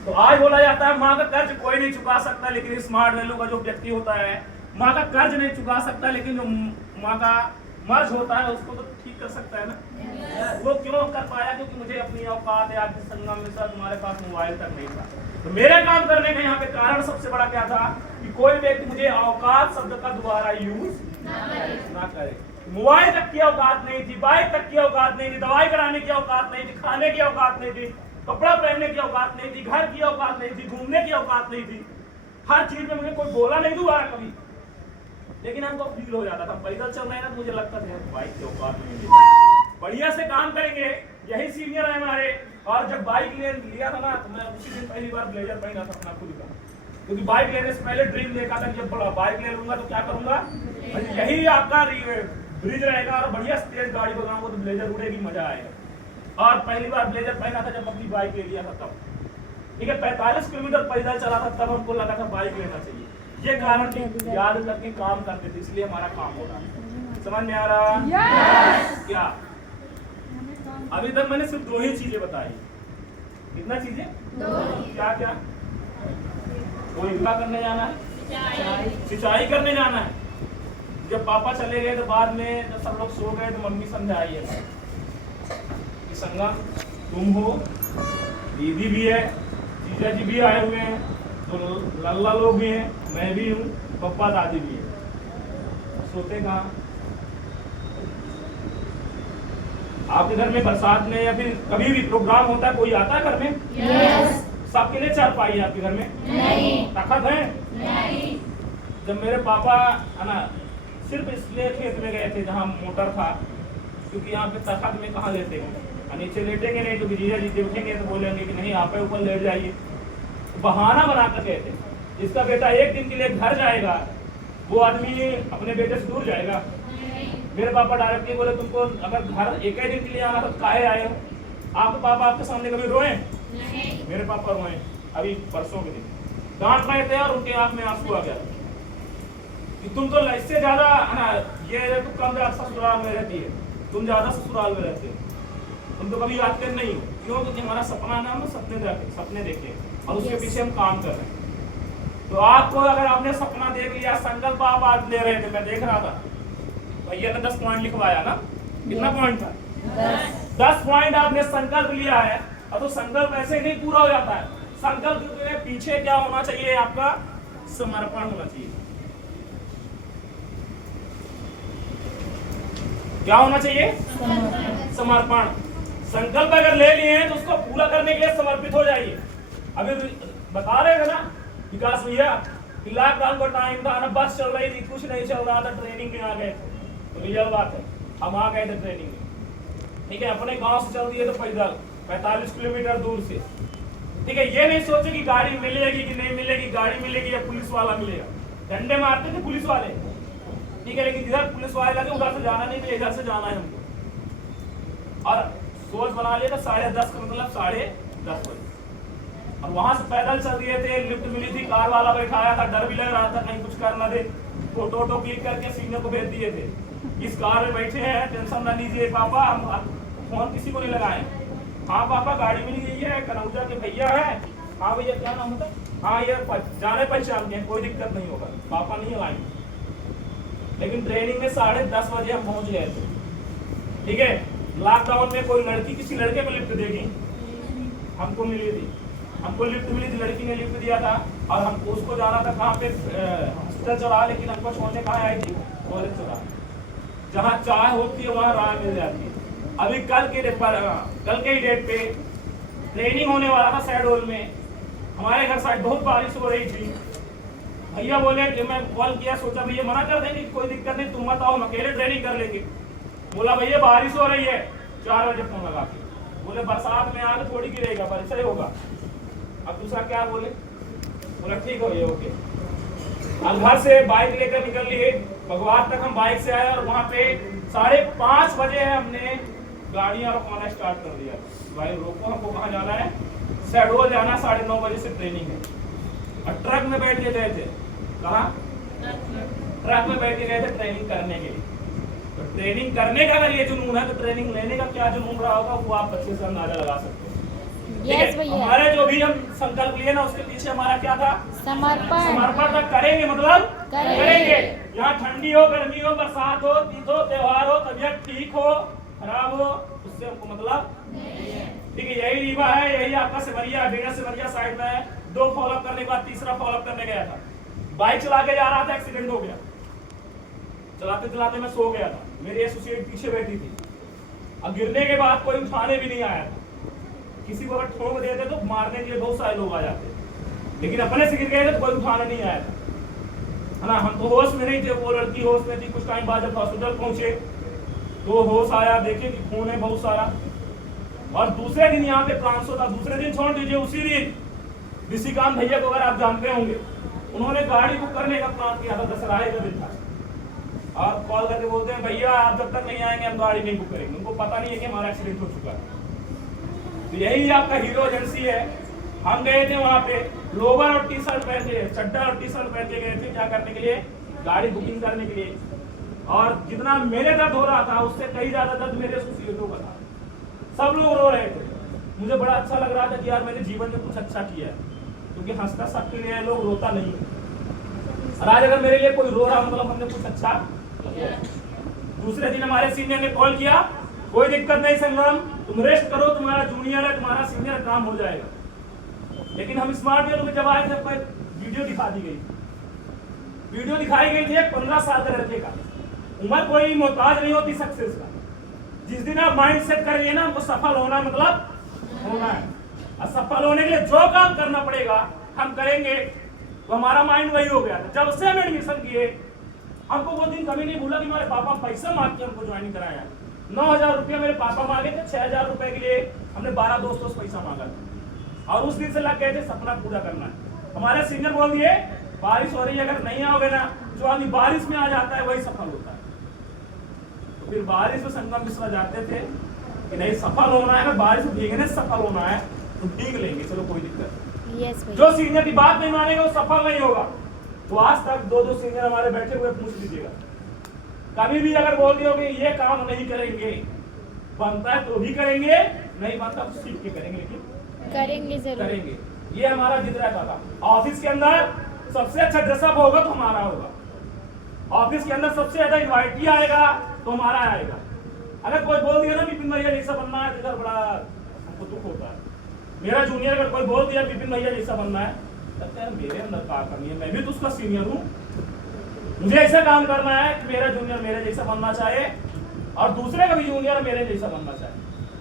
तो आज बोला जाता है माँ का कर्ज कोई नहीं चुका सकता, लेकिन स्मार्ट वैल्यू का जो व्यक्ति होता है माँ का कर्ज नहीं चुका सकता, लेकिन जो माँ का मर्ज होता है उसको तो ठीक कर सकता है ना। वो क्यों कर पाया? क्योंकि मुझे अपनी औकात है। आज संगम में सर तुम्हारे पास मोबाइल तक नहीं था, तो मेरे काम करने का यहाँ पे कारण सबसे बड़ा क्या था कि कोई व्यक्ति मुझे औकात शब्द का दोबारा यूज ना करे। मोबाइल तक की औकात नहीं थी, बाइक तक की औकात नहीं थी, दवाई कराने की औकात नहीं थी, खाने की औकात नहीं थी, कपड़ा पहनने की औकात नहीं थी, घर की औकात नहीं थी, घूमने की औकात नहीं थी। हर चीज में मुझे कोई बोला नहीं दोबारा कभी, लेकिन हमको फील हो जाता था। पैदल चल रहे हैं ना, मुझे लगता था बाइक की औकात नहीं है, बढ़िया से काम करेंगे, यही सीनियर है हमारे। और जब बाइक लिया था ना, तो मैं उसी दिन पहली बार ब्लेजर पहना था अपना खुद का, क्योंकि बाइक लेने से पहले ड्रीम देखा था कि जब बड़ा बाइक ले लूंगा तो क्या करूंगा, यही आपका ब्रिज रहेगा और बढ़िया तेज गाड़ी बनाऊंगा तो ब्लेजर उड़ेगी, मजा आएगा। और पहली बार ब्लेजर पहना था जब अपनी बाइक ले लिया था तब। ठीक है, 45 किलोमीटर पैदल चला था, तब हमको लगा था बाइक लेना चाहिए। ये कारण की याद करके काम करते थे, इसलिए हमारा काम हो रहा है। समझ में आ रहा? yes! क्या अभी तक मैंने सिर्फ 2 ही चीजें बताई। कितना चीजें? 2। क्या क्या? कोई क्या करने जाना है? सिंचाई करने जाना है। जब पापा चले गए तो बाद में जब सब लोग सो गए तो मम्मी समझाई है कि संगम तुम हो, दीदी भी है, जीजा जी भी आए हुए हैं, तो लल्ला लोग भी हैं, मैं भी हूँ, पप्पा दादी भी है। सोते कहाँ? आपके घर में बरसात में या फिर कभी भी प्रोग्राम होता है, कोई आता है घर में? yes. सबके लिए चारपाई है आपके घर में? नहीं। तखत है? नहीं। जब मेरे पापा है ना सिर्फ इसलिए खेत में गए थे जहाँ मोटर था, क्योंकि यहाँ पे तखत में कहाँ लेते हैं, नीचे लेटेंगे नहीं तो जीजा जी देखेंगे तो बोलेंगे कि नहीं आप ऊपर लेट जाइए। बहाना बनाकर गए थे। जिसका बेटा एक दिन के लिए घर जाएगा वो आदमी अपने बेटे से दूर जाएगा? मेरे पापा डायरेक्टली बोले तुमको अगर घर एक ही दिन के लिए आना तो काहे आए हो? आपके पापा आपके सामने कभी रोए? मेरे पापा रोए अभी परसों के दिन, डांट रहे थे और उनके आंख में आंसू आ गया कि तुम तो इससे ज्यादा है ना, ये तुम कम ज्यादा ससुराल में रहती है, तुम ज्यादा ससुराल में रहते हो, तुम तो कभी याद कर नहीं हो। क्यों? क्योंकि हमारा सपना ना, हम सपने देखे और उसके पीछे हम काम कर रहे हैं। तो आपको अगर आपने सपना देख लिया, संकल्प आप आज ले रहे थे, मैं देख रहा था भैया ने 10 पॉइंट लिखवाया ना, कितना पॉइंट था? 10 पॉइंट आपने संकल्प लिया है। और तो संकल्प ऐसे नहीं पूरा हो जाता है, संकल्प के पीछे क्या होना चाहिए? आपका समर्पण होना चाहिए। क्या होना चाहिए? समर्पण। संकल्प अगर ले लिए हैं तो उसको पूरा करने के लिए समर्पित हो जाइए। अभी बता रहे थे ना विकास भैया कि लॉकडाउन का टाइम था ना, बस चल रही थी, कुछ नहीं चल रहा था, ट्रेनिंग में आ गए थे। तो रियल बात है, हम आ गए थे ट्रेनिंग में, ठीक है, अपने गांव से चल दिए तो पैदल 45 किलोमीटर दूर से, ठीक है। ये नहीं सोचे कि गाड़ी मिलेगी कि नहीं मिलेगी, गाड़ी मिलेगी या पुलिस वाला मिलेगा। डंडे मारते थे पुलिस वाले, ठीक है, लेकिन इधर पुलिस वाले लगे उधर से जाना नहीं, तो इधर से जाना है हमको। और सोच बना लिया था 10:30 का मतलब 10:30 बजे, और वहां से पैदल चल दिए थे। लिफ्ट मिली थी, कार वाला बैठाया था, डर भी लग रहा था कहीं कुछ कर ना दे। फोटो क्लिक करके सीनियर को भेज दिए थे, इस कार में बैठे हैं, टेंशन ना लीजिए पापा, हम फोन किसी को नहीं लगाए। हाँ पापा गाड़ी मिल गई है, कनौजा के भैया है। हाँ भैया क्या नाम होता? हाँ ये जाने पहचान के, कोई दिक्कत नहीं होगा, पापा नहीं लाएंगे। लेकिन ट्रेनिंग में 10:30 बजे हम पहुंच गए थे, ठीक है। लॉकडाउन में कोई लड़की किसी लड़के को लिफ्ट देगी? हमको मिली थी, हमको लिफ्ट मिली थी, लड़की ने लिफ्ट दिया था। और हमको उसको जाना था कहाँ पे? हॉस्पिटल चौराहा, लेकिन हमको छोड़ने कहाँ आई थी? कॉलेज चौराहा। जहाँ चाय होती है वहाँ राह मिल जाती है। अभी कल के ही डेट पे ट्रेनिंग होने वाला था शहडोल में, हमारे घर साइड बहुत बारिश हो रही थी। भैया बोले कि मैं कॉल किया, सोचा भैया मना कर देंगे, कोई दिक्कत नहीं, तुम मत आओ, हम अकेले ट्रेनिंग कर लेंगे। बोला भैया बारिश हो रही है, 4 बजे फोन लगा के बोले बरसात में आग थोड़ी गिरेगा, बारिश ही होगा। अब दूसरा क्या बोले? बोला ठीक हो ये ओके। अब घर से बाइक लेकर निकल लिए, भगवान तक हम बाइक से आए और वहाँ पे 5:30 बजे हमने गाड़ियां रुकवाना स्टार्ट कर दिया। भाई रोको, हमको कहाँ जाना है? शहडोल जाना, 9:30 बजे से ट्रेनिंग है। और ट्रक में बैठ के गए थे, कहाँ? ट्रक में बैठ के गए थे ट्रेनिंग करने के लिए। तो ट्रेनिंग करने का अगर ये जुनून है तो ट्रेनिंग लेने का क्या जुनून रहा होगा वो आप अच्छे से अंदाजा लगा सकते हो। हमारे जो भी हम संकल्प लिए ना उसके पीछे हमारा क्या था? समर्पण था। करेंगे मतलब करेंगे। यहाँ ठंडी हो, गर्मी हो, बरसात हो, तीज हो, त्योहार हो, तबियत ठीक हो, खराब हो, उससे हमको मतलब, ठीक है। यही रीवा है, यही आपका सिमरिया, डेढ़ सिमरिया साइड में है। 2 फॉलोअप करने के बाद तीसरा फॉलोअप करने गया था। बाइक चला के जा रहा था, एक्सीडेंट हो गया। चलाते चलाते मैं सो गया था, मेरी एसोसिएट पीछे बैठी थी। अब गिरने के बाद कोई उठाने भी नहीं आया था। किसी को अगर ठोक देते तो मारने के लिए बहुत सारे लोग आ जाते, लेकिन अपने से गिर गए थे तो कोई उठाने नहीं आया था, है ना। हम तो होश में नहीं थे, वो लड़की होश में थी। कुछ टाइम बाद जब हॉस्पिटल पहुंचे तो होश आया, देखे कि खून है बहुत सारा। और दूसरे दिन यहाँ पे ट्रांसफर था। दूसरे दिन छोड़ दीजिए, उसी दिन ऋषिकांत भैया को अगर आप जानते होंगे, उन्होंने गाड़ी बुक करने का प्लान किया था, दशहरा का दिन था। और कॉल करके बोलते हैं भैया आप जब तक नहीं आएंगे हम गाड़ी नहीं बुक करेंगे। उनको पता नहीं है कि हमारा एक्सीडेंट हो चुका है। तो यही आपका हीरो एजेंसी है। हम गए थे वहाँ पे, लोवर और टी शर्ट पहन के, चड्डा और टी शर्ट पहन के गए थे, क्या करने के लिए? गाड़ी बुकिंग करने के लिए। और जितना मेरे दर्द हो रहा था उससे कई ज्यादा दर्द मेरे एसोसिएटों का था। सब लोग रो रहे थे। मुझे बड़ा अच्छा लग रहा था कि यार मैंने जीवन में कुछ अच्छा किया है, क्योंकि हंसता सबके लिए लोग, रोता नहीं। और आज अगर मेरे लिए कोई रो रहा मतलब हमने कुछ अच्छा। दूसरे दिन हमारे सीनियर ने कॉल किया, कोई दिक्कत नहीं संगम, तुम रेस्ट करो, तुम्हारा जूनियर है, तुम्हारा सीनियर, काम हो जाएगा। लेकिन हम स्मार्ट वे में जब आए थे कोई वीडियो दिखा दी गई। वीडियो दिखाई गई थी 15 साल के लड़के का। उम्र कोई मोहताज नहीं होती सक्सेस का। जिस दिन आप माइंड सेट करेंगे ना हमको सफल होना मतलब होना है, और सफल होने के लिए जो काम करना पड़ेगा हम करेंगे। तो हमारा माइंड वही हो गया था। जब से हम एडमिशन किए हमको वो दिन कभी नहीं भूला कि हमारे पापा पैसा मांग के हमको ज्वाइनिंग कराया। 9,000 रुपया मेरे पापा मांगे थे, 6,000 रुपए के लिए हमने 12 दोस्तों से पैसा मांगा था। और उस दिन से लग गए थे सपना पूरा करना है। हमारे सीनियर बोल दिए बारिश हो रही है, अगर नहीं आओगे ना, जो आदमी बारिश में आ जाता है वही सफल होता है। तो फिर बारिश में संगम मिश्रा जाते थे कि नहीं, सफल होना है, अगर बारिश में भीगने से सफल होना है तो भीग लेंगे, चलो कोई दिक्कत नहीं। जो सीनियर की बात नहीं मानेगा वो सफल नहीं होगा। तो आज तक दो सीनियर हमारे बैठे हुए, पूछ लीजिएगा, कभी भी अगर बोल दिया कि ये काम नहीं करेंगे, बनता है तो भी करेंगे, नहीं बनता तो सीख के करेंगे, लेकिन करेंगे जरूर करेंगे। ये हमारा जिद रहता था। ऑफिस के अंदर सबसे अच्छा ड्रेसअप होगा तो हमारा होगा। ऑफिस के अंदर सबसे ज्यादा इनवाइटी आएगा तो हमारा आएगा। अगर कोई बोल दिया ना विपिन भैया जैसा बनना है, तो बड़ा हमको दुख होता है। मेरा जूनियर अगर कोई बोल दिया विपिन भैया जैसा बनना है, लगता है मेरे अंदर क्या करनी है, मैं भी तो उसका सीनियर हूँ, मुझे ऐसा काम करना है कि मेरा जूनियर मेरे जैसा बनना चाहे और दूसरे का भी जूनियर मेरे जैसा बनना चाहे।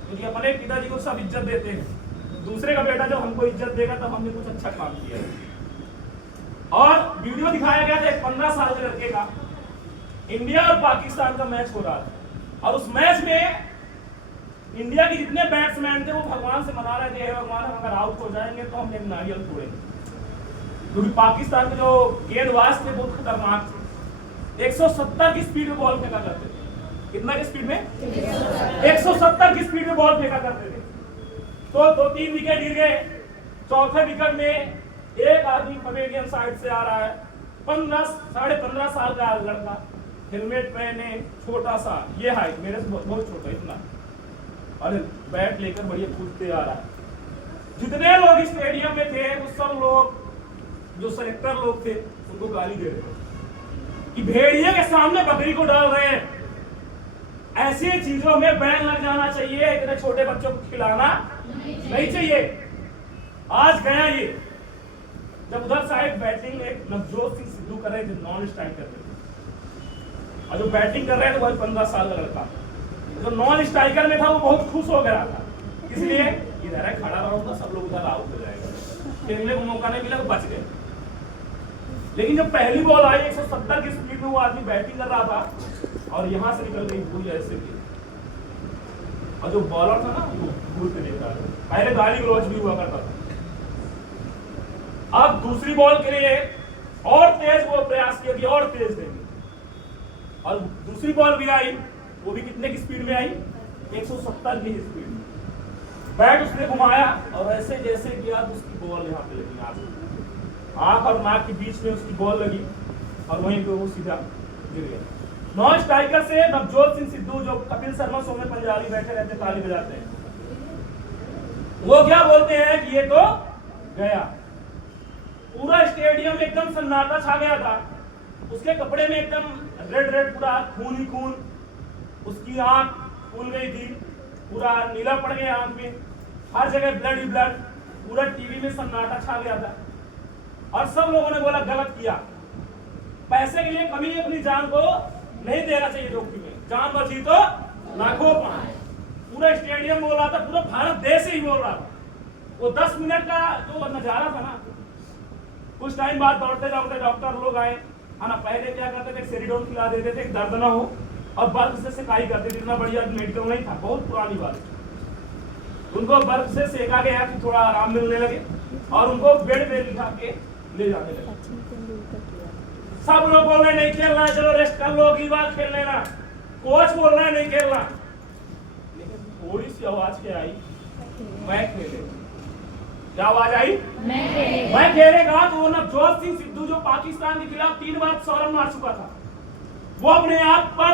क्योंकि अपने पिताजी को सब इज्जत देते हैं, दूसरे का बेटा जब हमको इज्जत देगा तब हमने कुछ अच्छा काम किया। और वीडियो दिखाया गया था एक 15 साल के लड़के का, इंडिया और पाकिस्तान का मैच हो रहा था और उस मैच में इंडिया के जितने बैट्समैन थे वो भगवान से मना रहे थे, हे भगवान हम अगर आउट हो जाएंगे तो हम एक नारियल तोड़ेंगे। क्योंकि पाकिस्तान के जो गेंदबाज थे बहुत खतरनाक थे, 170 की स्पीड में बॉल फेंका करते थे। कितना की स्पीड में? 170 की स्पीड में बॉल फेंका करते थे। तो 2-3 विकेट गिर गए। चौथे विकेट में एक आदमी पवेलियन साइड से आ रहा है, 15-15.5 साल का लड़का, हेलमेट पहने, छोटा सा, ये हाइट मेरे से बहुत छोटा, इतना, अरे बैट लेकर बढ़िया कूदते आ रहा है। जितने लोग स्टेडियम में थे वो सब लोग, जो सेलेक्टर लोग थे, उनको गाली दे रहे थे कि भेड़िए के सामने बकरी को डाल रहे हैं। ऐसी चीजों में बैन लग जाना चाहिए, इतने छोटे बच्चों को खिलाना नहीं चाहिए। आज गया ये, जब उधर साइड बैटिंग एक नवजोत सिंह सिद्धू कर रहे थे, नॉन स्ट्राइक कर रहे थे, और जो बैटिंग कर रहे थे वही 15 साल का लड़का, जो नॉन स्ट्राइकर में था वो बहुत खुश हो गया था, इसलिए इधर है खड़ा रहूंगा, सब लोग उधर आउट हो जाएगा, खेलने को मौका नहीं मिला, बच गए। लेकिन जब पहली बॉल आई 170 की स्पीड में वो आदमी बैटिंग कर रहा था और यहां से निकल गई भूल ऐसे की, और जो बॉलर था ना वो भूल पे देख रहा था, पहले गाली गलौज भी हुआ करता था। अब दूसरी बॉल के लिए और तेज वो प्रयास किया कि और तेज देंगे, और दूसरी बॉल भी आई, वो भी कितने की स्पीड में आई? 170 की स्पीड में। बैट उसने घुमाया और ऐसे जैसे किया तो उसकी बॉल यहाँ पे लगी, आंख और नाक के बीच में उसकी बॉल लगी और वहीं पे वो सीधा गिर गया। नॉन स्ट्राइकर से नवजोत सिंह सिद्धू, जो कपिल शर्मा शो में पंजाबी बैठे रहते ताली बजाते हैं, वो क्या बोलते हैं कि ये तो गया। पूरा स्टेडियम में एकदम सन्नाटा छा गया था, उसके कपड़े में एकदम रेड पूरा खून ही खून, उसकी आंख फूल गई थी, पूरा नीला पड़ गया आंख में, हर जगह ब्लड ही ब्लड, पूरा टीवी में सन्नाटा छा गया था। और सब लोगों ने बोला गलत किया, पैसे के लिए कभी अपनी जान को नहीं देना चाहिए जोखिम में, जान बची तो लाखों पाए। पूरा स्टेडियम बोल रहा था, पूरा भारत देश ही बोल रहा था। वो 10 मिनट का जो नजारा था ना, कुछ टाइम बाद दौड़ते दौड़ते डॉक्टर लोग आए, है ना। पहले क्या करते थे, सेरिडोन खिला देते थे, दर्द ना हो, और बर्फ से सेकाई करते थे, इतना बढ़िया मेडिकल नहीं था, बहुत पुरानी बात। उनको बर्फ से सेका गया कि थोड़ा आराम मिलने लगे और उनको बेड पे लिखा के ले जाने लगे। सब लोग बोल रहे नहीं खेलना, चलो रेस्ट कर लो, अगली बार खेल लेना। कोच बोल रहा है नहीं खेलना, लेकिन थोड़ी सी आवाज क्या आई, मैं खेलेगा। क्या आवाज आई? मैं खेलेगा। तो वो नवजोत सिंह सिद्धू जो पाकिस्तान के खिलाफ 3 बार 100 रन मार चुका था, वो अपने आप पर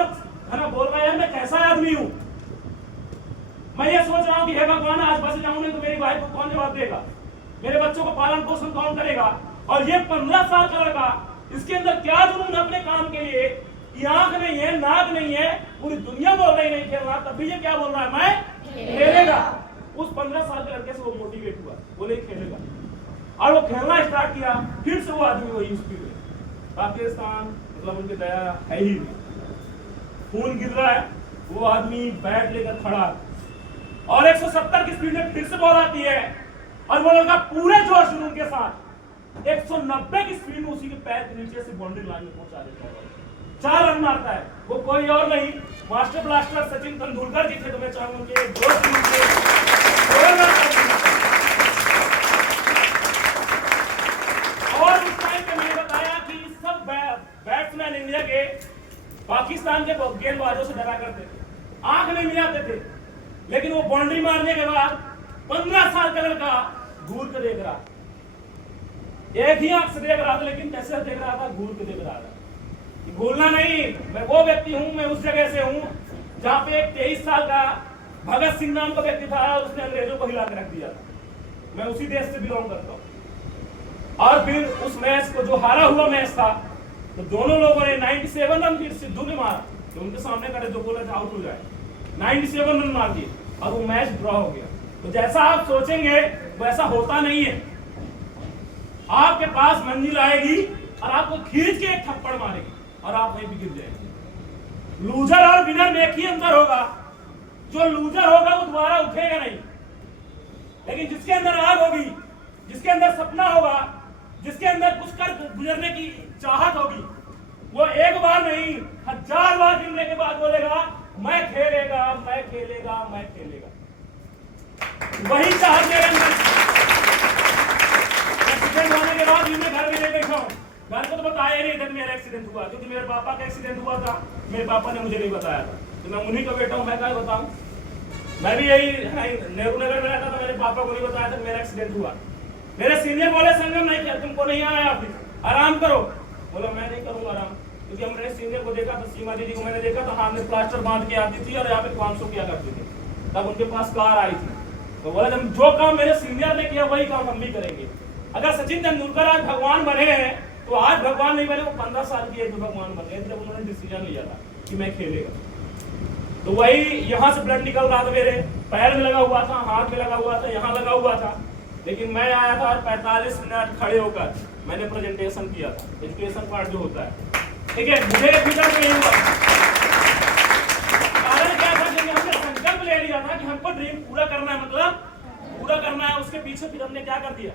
है ना बोल रहा है मैं कैसा आदमी हूं। मैं ये सोच रहा हूं कि हे भगवान आज बच जाऊंगी तो मेरी वाइफ को कौन जवाब देगा, मेरे बच्चों को पालन पोषण कौन करेगा। और ये 15 साल का लड़का, इसके अंदर क्या जुनून अपने काम के लिए, ये आंख नहीं है, नाक नहीं है, पूरी दुनिया बोल रही नहीं खेलना, तब भी ये क्या बोल रहा है, मैं खेलेगा। उस 15 साल के लड़के से वो मोटिवेट हुआ, बोले खेलेगा, और वो खेलना स्टार्ट किया। फिर से वो आदमी वही स्पीड में, पाकिस्तान मतलब उनकी दया है ही नहीं, खून गिर रहा है, वो आदमी बैट लेकर खड़ा और 170 की स्पीड में फिर से बॉल आती है और वो लड़का पूरे जोश जुनून के साथ 190 की स्पीड में उसी के पैर के नीचे से बाउंड्री लाइन में पहुंचा देता है, 4 रन मारता है। वो कोई और नहीं, मास्टर ब्लास्टर सचिन तेंदुलकर जी थे। तो मैं चाहूंगा कि पाकिस्तान के गेंदबाजों से डरा करते थे, आंख नहीं मिलाते थे, लेकिन वो बाउंड्री मारने के बाद 15 साल का लड़का घूर के देख रहा, एक ही आंख से देख रहा था, लेकिन कैसे देख रहा था, घूर के देख रहा था। भूलना नहीं, मैं वो व्यक्ति हूं, मैं उस जगह से हूं जहां पे एक 23 साल का भगत सिंह नाम का व्यक्ति था, उसने अंग्रेजों को हिला के रख दिया था। मैं उसी देश से बिलोंग करता हूं। और फिर उस मैच को, जो हारा हुआ मैच था, तो दोनों लोगों ने 97 रन फिर सिद्धू ने मारा, तो उनके सामने करे जो बोला था आउट हो जाए, 97 रन मार दिए और वो मैच ड्रॉ हो गया। तो जैसा आप सोचेंगे वैसा होता नहीं है। आपके पास मंजिल आएगी और आपको खींच के एक थप्पड़ मारेगी और आप वहीं गिर जाएंगे। लूजर और विनर में एक ही अंतर होगा, जो लूजर होगा वो दोबारा उठेगा नहीं, लेकिन जिसके अंदर आग होगी, जिसके अंदर सपना होगा, जिसके अंदर कुछ कर गुजरने की चाहत होगी, वो एक बार नहीं 1000 बार गिरने के बाद बोलेगा मैं खेलेगा, मैं खेलेगा, मैं खेलेगा। वही चाहत मेरे अंदर। एक्सीडेंट होने के बाद भी मैं घर में नहीं बैठा हूँ, घर को तो बताया नहीं था मेरा एक्सीडेंट हुआ, क्योंकि मेरे पापा का एक्सीडेंट हुआ था, मेरे पापा ने मुझे नहीं बताया था, तो मैं उन्हीं का बेटा हूँ, मैं क्या बताऊँ। मैं भी यही नेहरू नगर में रहता था, मेरे पापा को नहीं बताया था मेरा एक्सीडेंट हुआ। मेरे सीनियर बोले संगम नहीं किया, तुमको नहीं आया ऑफिस, आराम करो। बोला मैं नहीं करूंगा आराम, क्योंकि हमने सीनियर को देखा था, सीमा दीदी को मैंने देखा था, हाथ में प्लास्टर बांध के आती थी और यहाँ पे 500 किया करती थी, तब उनके पास कार आई थी। तो बोला जब जो काम मेरे सीनियर ने किया वही काम हम भी करेंगे। अगर सचिन तेंदुलकर आज भगवान बने हैं तो आज भगवान नहीं बने, वो 15 साल की एज में भगवान बने जब उन्होंने डिसीजन लिया था कि मैं खेलेगा। तो वही यहाँ से ब्लड निकल रहा था, मेरे पैर में लगा हुआ था, हाथ में लगा हुआ था, यहाँ लगा हुआ था, लेकिन मैं आया था और 45 मिनट खड़े होकर मैंने प्रेजेंटेशन किया था, एजुकेशन पार्ट जो होता है, ठीक है। मुझे फिक्र नहीं हुआ, कारण क्या था कि हमने संकल्प ले लिया था कि हमको ड्रीम पूरा करना है, मतलब पूरा करना है। उसके पीछे फिर हमने क्या कर दिया,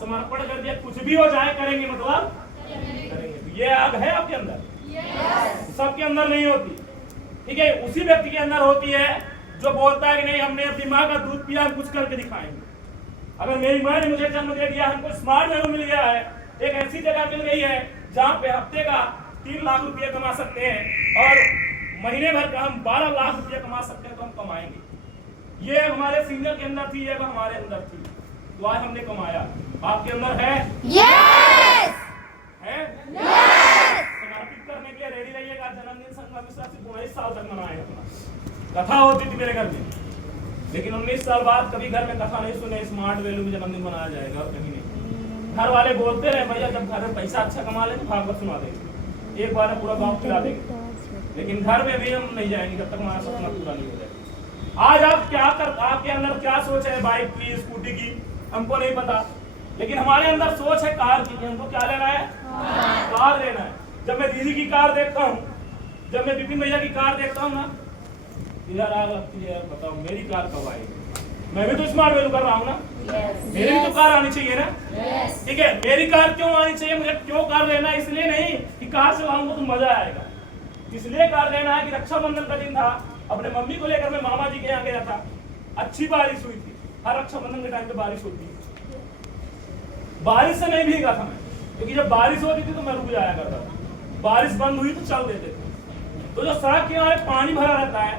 समर्पण कर दिया, कुछ भी हो जाए करेंगे, मतलब करेंगे। ये आग है आपके अंदर, सबके अंदर नहीं होती, ठीक है। उसी व्यक्ति के अंदर होती है जो बोलता है कि नहीं हमने अपनी माँ का दूध पिया, हम कुछ करके दिखाएंगे। अगर मेरी माँ ने मुझे जन्म दे दिया, हमको स्मार्ट वेन्यू मिल गया है, एक ऐसी जगह मिल गई है जहाँ पे हफ्ते का 3 लाख रुपया कमा सकते हैं और महीने भर का हम 12 लाख रुपया कमा सकते हैं, तो हम कमाएंगे। ये हमारे सीनियर के अंदर थी, ये हमारे अंदर थी, तो आज हमने कमाया। आपके अंदर है? यस है? यस। समर्पित करने के लिए रेडी रहिएगा। जन्मदिन संगम मिश्रा से 19 साल तक मनाए अपना। कथा होती थी मेरे घर में, लेकिन 19 साल बाद कभी घर में कथा नहीं सुने, स्मार्ट वैल्यू में जन्मदिन मनाया जाएगा और कहीं नहीं। घर वाले बोलते रहे भैया जब घर में पैसा अच्छा कमा ले तो भागवत सुना देंगे, एक बार पूरा गाँव खिला देंगे, लेकिन घर में भी हम नहीं जाएंगे जब तक हमारा सपना पूरा नहीं हो जाएगा। आज आप क्या कर, आपके अंदर क्या सोच है बाइक की, स्कूटी की, हमको नहीं पता, लेकिन हमारे अंदर सोच है कार की। हमको क्या लेना है? कार लेना है। जब मैं दीदी की कार देखता हूँ, जब मैं विपिन भैया की कार देखता हूँ ना, यार आग लगती है, बताओ मेरी कार कब आएगी? मैं भी तो स्मार्ट वैल्यू कर रहा हूँ ना, मेरी भी तो कार आनी चाहिए ना, ठीक है। मेरी कार क्यों आनी चाहिए? मुझे क्यों कार लेना है? इसलिए नहीं कि कार चलाऊंगा तो मजा आएगा, इसलिए कार लेना है कि रक्षाबंधन का दिन था, अपने मम्मी को लेकर मैं मामा जी के यहाँ गया था, अच्छी बारिश हुई थी, हर रक्षाबंधन के टाइम पे बारिश होती है, बारिश से नहीं भीगा था मैं, क्योंकि जब बारिश होती थी तो मैं रुक जाया करता था, बारिश बंद हुई तो चल देते थे। तो जो सड़क के किनारे पानी भरा रहता है,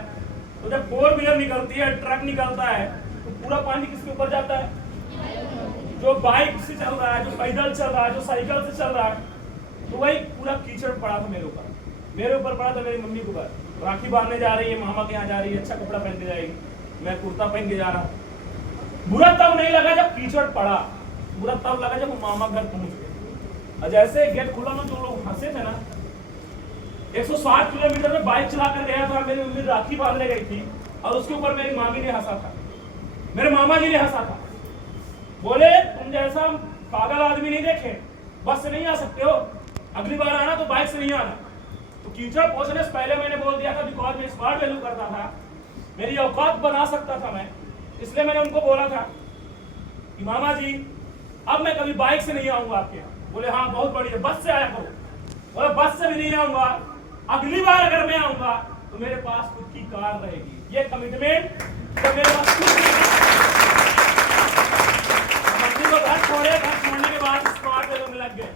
तो जब 4 व्हीलर निकलती है, ट्रक निकलता है, तो पूरा पानी किसके ऊपर जाता है? जो बाइक से चल रहा है, जो पैदल चल रहा है, जो साइकिल से चल रहा है, तो वही पूरा कीचड़ पड़ा था मेरे ऊपर, पड़ा था मेरी मम्मी के ऊपर। राखी बांधने जा रही है, मामा के यहाँ जा रही है, अच्छा कपड़ा पहन के जाएगी, मैं कुर्ता पहन के जा रहा हूँ। बुरा तब नहीं लगा जब कीचड़ पड़ा, बुरा तब लगा जब मामा घर पहुंच गए। और जैसे गेट खुला ना, जो लोग हंसे थे ना, 160 किलोमीटर में बाइक चला कर गया था, मेरी मम्मी राखी बांधने गई थी और उसके ऊपर मेरी मामी ने हंसा था, मेरे मामा जी ने हंसा था, बोले तुम जैसा पागल आदमी नहीं देखे, बस से नहीं आ सकते हो, अगली बार आना तो बाइक से नहीं आना। तो कीचड़ पहुंचने से पहले मैंने बोल दिया था, बिकॉज मैं स्मार्ट वैल्यू करता था, मेरी औकात बना सकता था मैं, इसलिए मैंने उनको बोला था कि मामा जी अब मैं कभी बाइक से नहीं आऊंगा आपके यहाँ। बोले हाँ बहुत बढ़िया, बस से आया करो। बोले बस से भी नहीं आऊंगा, अगली बार अगर मैं आऊंगा तो मेरे पास खुद की कार रहेगी। ये कमिटमेंट तो मेरे पास घर छोड़ने के बाद स्मार्ट वैल्यू में लग गए,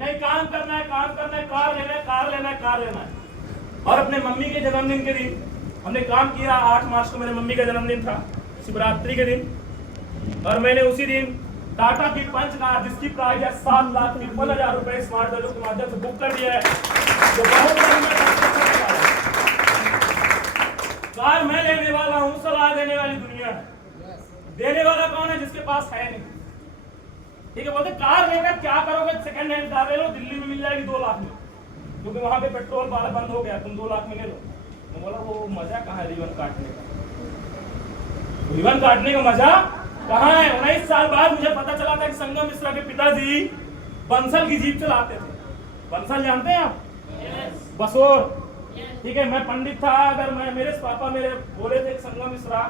नहीं काम करना है, काम करना है, कार लेना है, कार लेना है, कार लेना है। और अपने मम्मी के जन्मदिन के दिन हमने काम किया। 8 मार्च को मेरे मम्मी का जन्मदिन था, शिवरात्रि के दिन, और मैंने उसी दिन टाटा की पंच कार जिसकी प्राइस है 7,53,000 रुपए स्मार्ट वैल्यू के माध्यम से बुक कर दिया है। जो बहुत कार मैं लेने वाला हूँ, सलाह देने वाली दुनिया है। देने वाला कौन है? जिसके पास है नहीं। ठीक है, बोलते कार लेकर क्या करोगे? सेकंड हैंड कार ले लो, दिल्ली में मिल जाएगी 2 लाख में, क्योंकि वहां पे पेट्रोल वाला बंद हो गया, तुम 2 लाख में ले लो। मैं बोला वो मजा कहाँ है रिबन काटने का? रिबन काटने का मजा कहाँ है? 19 साल बाद मुझे पता चला था कि संगम मिश्रा के पिताजी बंसल की जीप चलाते थे। बंसल जानते हैं आप? बसोर। ठीक है, मैं पंडित था। अगर मेरे पापा मेरे बोले थे संगम मिश्रा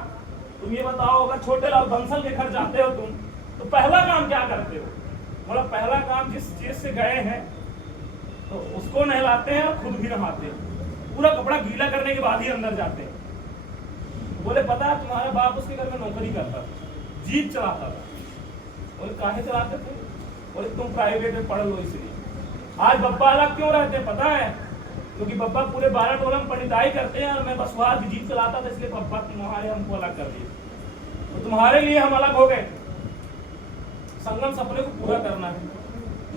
तुम ये बताओ, अगर छोटे लाल बंसल के घर जाते हो तुम, तो पहला काम क्या करते हो? बोला पहला काम जिस चीज से गए हैं तो उसको नहलाते हैं और खुद भी नहाते हैं, पूरा कपड़ा गीला करने के बाद ही अंदर जाते हैं। बोले पता है तुम्हारा बाप उसके घर में नौकरी करता था, जीप चलाता था। बोले काहे चलाते थे? बोले तुम प्राइवेट में पढ़ लो इसलिए। आज बब्बा अलग क्यों रहते हैं पता है? क्योंकि बब्बा पूरे 12 टोला में पंडिताई करते हैं और मैं बसवार की जीप चलाता था, इसलिए बब्बा तुम्हारे हमको अलग कर दिए। तो तुम्हारे लिए हम अलग हो गए। संगम सपने को पूरा करना है,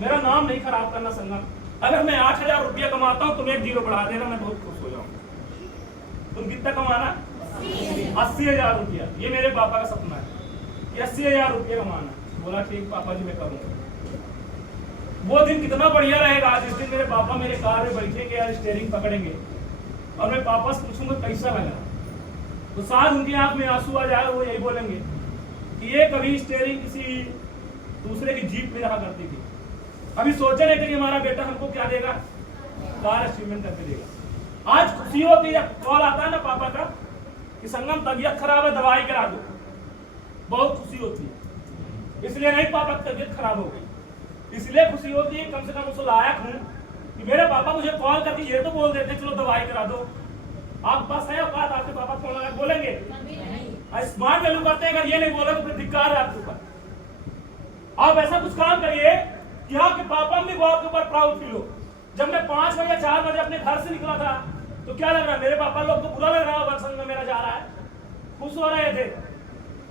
मेरा नाम नहीं खराब करना संगम। अगर मैं 8,000 रुपया कमाता हूँ, तुम 1 जीरो बढ़ा देना, मैं बहुत खुश हो जाऊंगा। तुम कितना कमाना? 80,000 रुपया। ये मेरे पापा का सपना है कि 80,000 रुपया कमाना। बोला ठीक पापा जी मैं करूंगा। वो दिन कितना बढ़िया रहेगा जिस दिन मेरे पापा मेरे कार में बैठेंगे या स्टीयरिंग पकड़ेंगे और मैं पापा से पूछूंगा कैसा लगा, तो शायद उनकी आंख में आंसू आ जाए। वो यही बोलेंगे कि ये कभी स्टीयरिंग किसी दूसरे की जीप में रहा करती थी, अभी सोचे नहीं थे कि हमारा बेटा हमको क्या देगा, कार अचीवमेंट करके देगा। आज खुशी होती है, कॉल आता है ना पापा का कि संगम तबीयत खराब है दवाई करा दो, बहुत खुशी होती है। इसलिए नहीं पापा की तबीयत खराब हो गई, इसलिए खुशी होती है कम से कम उस लायक हूँ कि मेरे पापा मुझे कॉल करके ये तो बोल देते चलो दवाई करा दो। आप बस है औकात, आपके पापा फोन लगा बोलेंगे? स्मार्ट वैल्यू करते हैं, अगर ये नहीं बोले तो फिर धिक्कार है आपके ऊपर। आप ऐसा कुछ काम करिए कि आपके पापा भी वो आपके ऊपर प्राउड फील हो। जब मैं 5 बजे 4 बजे अपने घर से निकला था तो क्या लग रहा है? मेरे पापा लोग को बुरा लग रहा होगा, संगम मेरा जा रहा है। खुश हो रहे थे,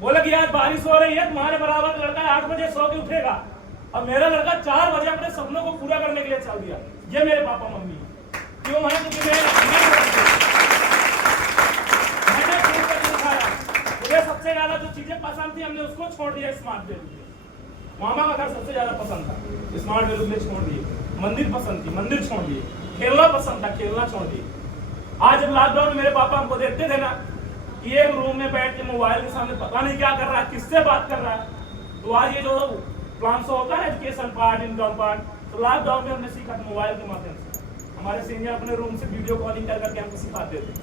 बोले कि आज बारिश हो रही है, तुम्हारे बराबर का लड़का 8 बजे सो के उठेगा, और मेरा लड़का 4 बजे अपने सपनों को पूरा करने के लिए चल दिया। ये मेरे पापा मम्मी क्यों है? क्योंकि मैंने मुझे सबसे ज्यादा जो चीजें पसंद थी हमने उसको छोड़ दिया स्मार्ट वैल्यू। मामा का घर सबसे ज्यादा पसंद था, स्मार्ट वैल्यू ने छोड़ दिए। मंदिर पसंद थी, मंदिर छोड़ दिए। खेलना पसंद था, खेलना छोड़ दिए। आज जब लॉकडाउन में मेरे पापा हमको देखते थे ना कि एक रूम में बैठ के मोबाइल के सामने पता नहीं क्या कर रहा है, किससे बात कर रहा है, तो आज ये जो प्लान से होता है एजुकेशन पार्ट, इनकम पार्ट, तो लॉकडाउन में हमने सीखा मोबाइल के माध्यम से। हमारे सीनियर अपने रूम से वीडियो कॉलिंग करके हमको सिखाते थे।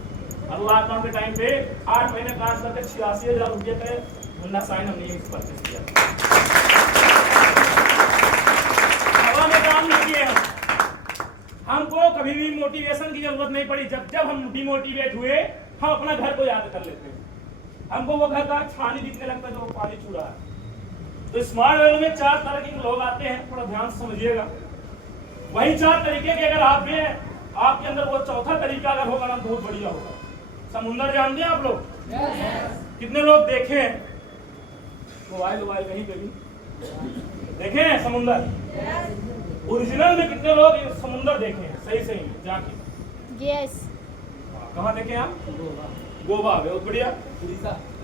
और लॉकडाउन के टाइम पे 8 महीने काम करके 86,000 रुपये का मुन्ना साइन हमने यही परचेस किया। हवा में काम नहीं किए हमको कभी भी मोटिवेशन की जरूरत नहीं पड़ी। जब जब हम डिमोटिवेट हुए हम अपना घर को याद कर लेते हैं। हमको वो घर का छानी दिखने लगता है जो पानी छू रहा है। तो स्मार्ट वैल्यू में 4 तरह के लोग आते हैं, थोड़ा ध्यान से समझिएगा। वही 4 तरीके के अगर आप में आपके अंदर वो चौथा तरीका अगर होगा ना बहुत बढ़िया होगा। समुंदर जानते हैं आप लोग? कितने लोग देखे हैं? मोबाइल कहीं पे भी देखे हैं समुंदर? ओरिजिनल में कितने लोग समुंदर देखे हैं? सही जाके? यस। कहाँ देखे आप? गोवा, बहुत बढ़िया।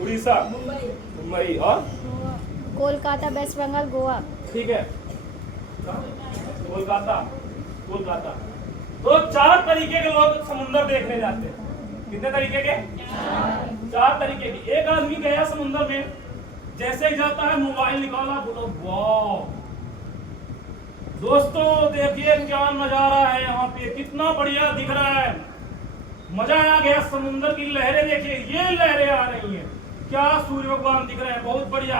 उड़ीसा, मुंबई और कोलकाता, वेस्ट बंगाल, गोवा। ठीक है, कोलकाता। तो 4 तरीके के लोग समुंदर देखने जाते हैं। कितने तरीके के? 4 तरीके के। एक आदमी गया समुंदर में, जैसे ही जाता है मोबाइल निकाला, बोलो वाह दोस्तों देखिए क्या नजारा है यहाँ पे, कितना बढ़िया दिख रहा है, मजा आ गया। समुंदर की लहरें देखिए, ये लहरें आ रही हैं, क्या सूर्य भगवान दिख रहे हैं, बहुत बढ़िया।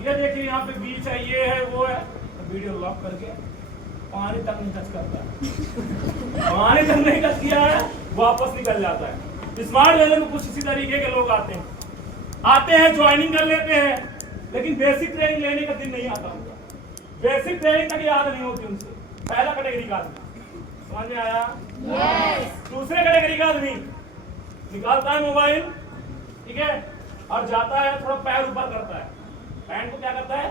ये देखिए यहाँ पे बीच है, ये है वो है। तो वीडियो लॉक करके पानी तक नहीं टच करता है। पानी तक नहीं टच किया है, वापस निकल जाता है। स्मार्ट वैल्यू में कुछ इसी तरीके के लोग आते हैं ज्वाइनिंग कर लेते हैं, लेकिन बेसिक ट्रेनिंग लेने का दिन नहीं आता उनका। बेसिक ट्रेनिंग तक याद नहीं होती उनसे। पहला कैटेगरी का आदमी समझ में आया? यस। दूसरे कैटेगरी का आदमी निकालता है मोबाइल, ठीक है, और जाता है, थोड़ा पैर ऊपर करता है, पैंट को क्या करता है,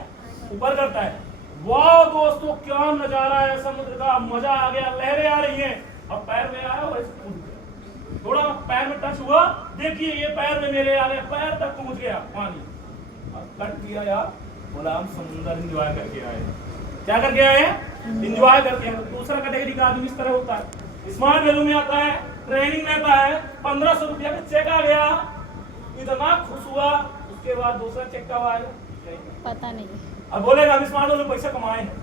ऊपर करता है। वाह दोस्तों, क्या नजारा है समुद्र का, मजा आ गया, लहरें आ रही हैं, और पैर में आया और ऐसे कूद गया। थोड़ा पैर में टच हुआ, देखिए ये पैर में मेरे आ गया, पैर तक कूद गया पानी, और कट किया यार, बोला हम समुद्र एंजॉय करके आए। क्या करके आए हैं? एंजॉय करके आए। दूसरा कैटेगरी का आदमी इस तरह होता है, स्मार्ट वैल्यू में आता है, ट्रेनिंग लेता है, 1500 रुपया का चेक आ गया, इतना खुश हुआ, उसके बाद दूसरा चेक कब आएगा पता नहीं। अब बोलेगा हम स्मार्ट वैल्यू पैसा कमाए हैं।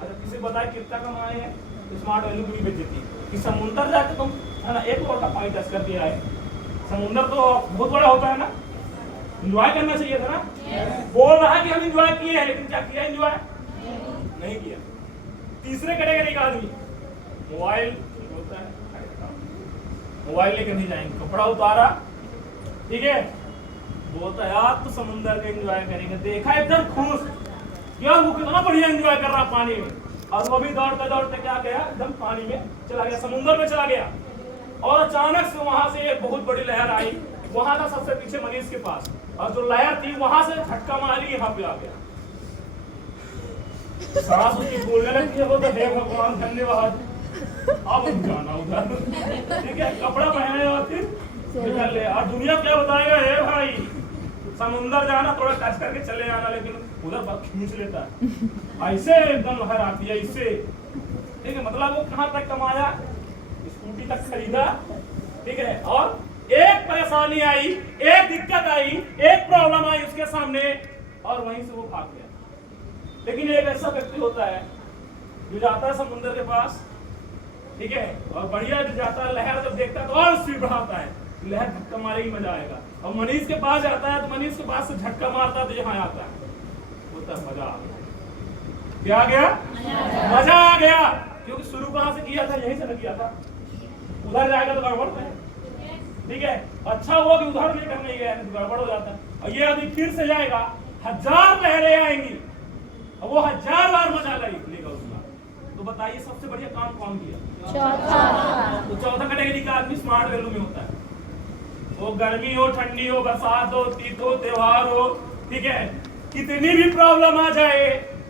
अच्छा किसी बताए कितना कमाए हैं? स्मार्ट वैल्यू की बेइज्जती कि समुंदर जाके तुम है ना एक लोटा पानी टच कर दिया है, समुंदर तो बहुत बड़ा होता है ना, एंजॉय करना चाहिए था ना। बोल रहा है कि हम एंजॉय किए हैं, लेकिन क्या किया? एंजॉय नहीं किया। तीसरे कैटेगरी का आदमी मोबाइल होता है, मोबाइल लेकर नहीं जाएंगे, कपड़ा उतारा, ठीक है, बोलता है यार तो समुंदर का एंजॉय करेंगे, देखा एकदम खुश यार वो कितना बढ़िया एंजॉय कर रहा पानी में, और वो भी दौड़ते दौड़ते क्या गया, एकदम पानी में चला गया, समुंदर में चला गया। और अचानक से वहां से एक बहुत बड़ी लहर आई, वहां था सबसे पीछे मनीष के पास, और जो लहर थी वहां से झटका मारी, यहाँ पे आ गया, सांस उसकी बोलने लगती है, वो तो हे भगवान धन्यवाद, अब जाना उधर, ठीक है, कपड़ा पहने और फिर निकल ले। और दुनिया क्या बताएगा, हे भाई समुंदर जाना थोड़ा टच करके चले जाना, लेकिन उधर बहुत खींच लेता है, ऐसे एकदम लहर आती है इससे, ठीक है, मतलब वो कहाँ तक कमाया, स्कूटी तक खरीदा, ठीक है, और एक परेशानी आई, एक दिक्कत आई, एक प्रॉब्लम आई उसके सामने, और वहीं से वो भाग गया। लेकिन एक ऐसा व्यक्ति होता है जो जाता है समुंदर के पास, ठीक है, और बढ़िया जाता है, लहर जब देखता है तो और स्पीड बढ़ाता है, लहर झटका मारेगी, मजा आएगा। और मनीष के पास जाता है तो मनीष के पास से झटका मारता है तो यहाँ आता है, बोलता है मजा आ गया। क्या आ गया? मजा आ गया, क्योंकि शुरू कहाँ से किया था, यहीं से न किया था, उधर जाएगा तो गड़बड़ है, ठीक है, अच्छा हुआ कि उधर लेकर नहीं गया, तो गड़बड़ हो जाता है। और ये आदमी फिर से जाएगा, 1000 लहरें आएंगी, और वो 1000 बार मजा लेगा उसका। तो बताइए सबसे बढ़िया काम कौन किया? चौथा। तो चौथा कैटेगरी का आदमी स्मार्ट वैल्यू में होता है, वो गर्मी हो, ठंडी हो, बरसात हो, तीज हो, त्योहार हो, ठीक है, कितनी भी प्रॉब्लम आ जाए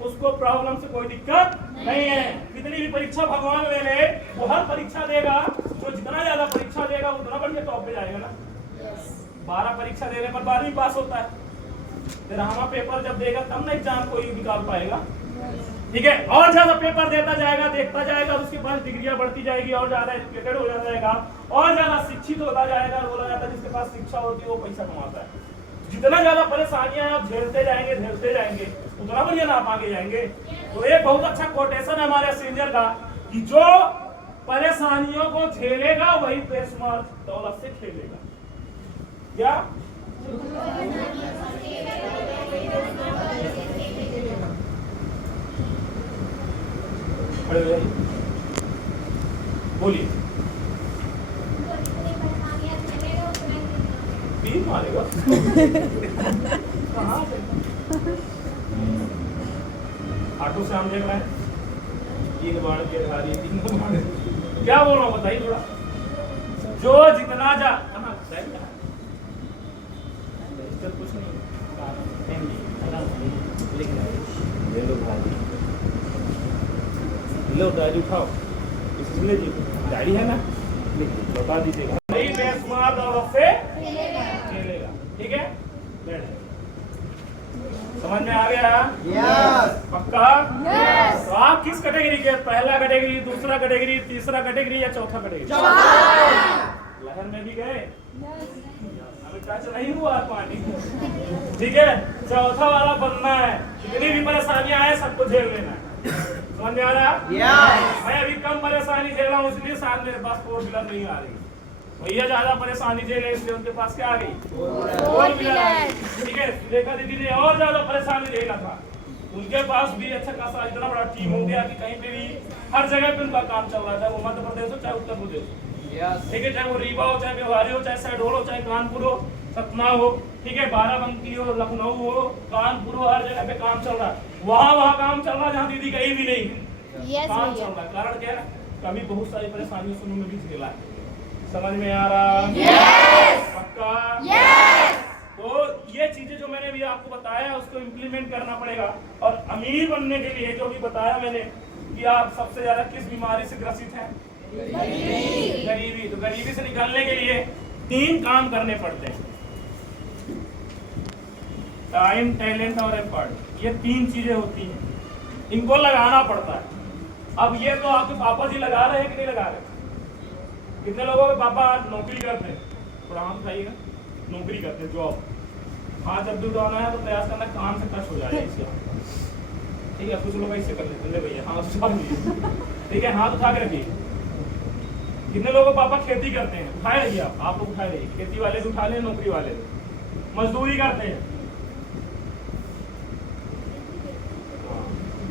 उसको प्रॉब्लम से कोई दिक्कत नहीं है। कितनी भी परीक्षा भगवान ले ले, वो हर परीक्षा देगा, जो जितना ज्यादा परीक्षा देगा उतना बढ़िया टॉप पे जाएगा ना। 12 परीक्षा देने पर 12वीं पास होता है, फिर हमारा पेपर जब देगा तब ना एग्जाम कोई निकाल पाएगा, ठीक है, और ज्यादा पेपर देता जाएगा, देखता जाएगा, उसके पास डिग्रियां बढ़ती जाएगी, और ज्यादा एजुकेटेड हो जाएगा, और ज्यादा शिक्षित होता जाएगा। बोला जाता है जिसके पास शिक्षा होती है वो पैसा कमाता है। जितना ज्यादा परेशानियां आप झेलते जाएंगे उतना बढ़िया ना आप आगे जाएंगे। तो एक बहुत अच्छा कोटेशन है हमारे सीनियर का कि जो परेशानियों को झेलेगा वही बेशुमार दौलत से खेलेगा। क्या बोलिए, तीन मारेगा कहाँ से? ऑटो से हम देख रहे हैं, 3 बार के धारी 3 बार, क्या बोल रहा हूँ बताइए थोड़ा। जो जितना जा कहाँ कुछ नहीं लो गाड़ी उठाओ, इसलिए जी गाड़ी है ना, बता दीजिएगा, बेशुमार दौलत से खेलेगा, ठीक है, समझ में आ गया? यस। पक्का? यस। तो आप किस कैटेगरी के? पहला कैटेगरी, दूसरा कैटेगरी, तीसरा कैटेगरी या चौथा कैटेगरी? लहर में भी गए, अभी टच नहीं हुआ पानी, ठीक है, चौथा वाला बनना है। जितनी भी परेशानियां आए सबको झेल लेना है, समझ में आ रहा? मैं अभी कम परेशानी झेल रहा हूँ, इसलिए साथ मेरे पास 4 व्हीलर नहीं आ रही, भैया ज्यादा परेशानी झेले इसलिए उनके पास क्या आ गई, 4 व्हीलर, ठीक है। सुलेखा दीदी ने और ज्यादा परेशानी झेला था, उनके पास भी अच्छा खासा इतना बड़ा टीम हो गया कि कहीं पे भी हर जगह पे उनका काम चल रहा था, वो मध्य प्रदेश हो चाहे उत्तर प्रदेश हो, ठीक है, चाहे वो रीवा हो, चाहे व्यवहारी हो, चाहे शहडोल हो, चाहे कानपुर हो, सतना हो, ठीक है, बाराबंकी हो, लखनऊ हो, कानपुर हो, हर जगह पे काम चल रहा है। वहाँ काम चल रहा है जहाँ दीदी कहीं भी नहीं है, यस काम भैया। चल रहा है। कारण क्या है? कभी बहुत सारी परेशानियों से में भी झेला है। समझ में आ रहा? यस। पक्का? यस। तो ये चीजें जो मैंने भी आपको बताया उसको इम्प्लीमेंट करना पड़ेगा। और अमीर बनने के लिए जो भी बताया मैंने कि आप सबसे ज्यादा किस बीमारी से ग्रसित हैं? गरीबी। तो गरीबी से निकलने के लिए 3 काम करने पड़ते हैं, टाइम, टैलेंट और एफर्ट। ये 3 चीजें होती हैं, इनको लगाना पड़ता है। अब ये तो आपके पापा जी लगा रहे हैं कि नहीं लगा रहे? कितने लोगों के पापा नौकरी करते हैं? थोड़ा हाथ उठाइएगा। नौकरी करते हैं, जॉब। हाथ जब भी उठाना है तो प्रयास करना कान से टच हो जाए इससे, ठीक है? कुछ लोग ऐसे कर लेते हैं, भैया हाथ उठा लीजिए, ठीक है? हाथ उठा के रखिए। कितने लोगों के पापा खेती करते हैं? उठाए रहिए, आप लोग उठाए रहिए। खेती वाले भी उठा ले, नौकरी वाले भी। मजदूरी करते हैं।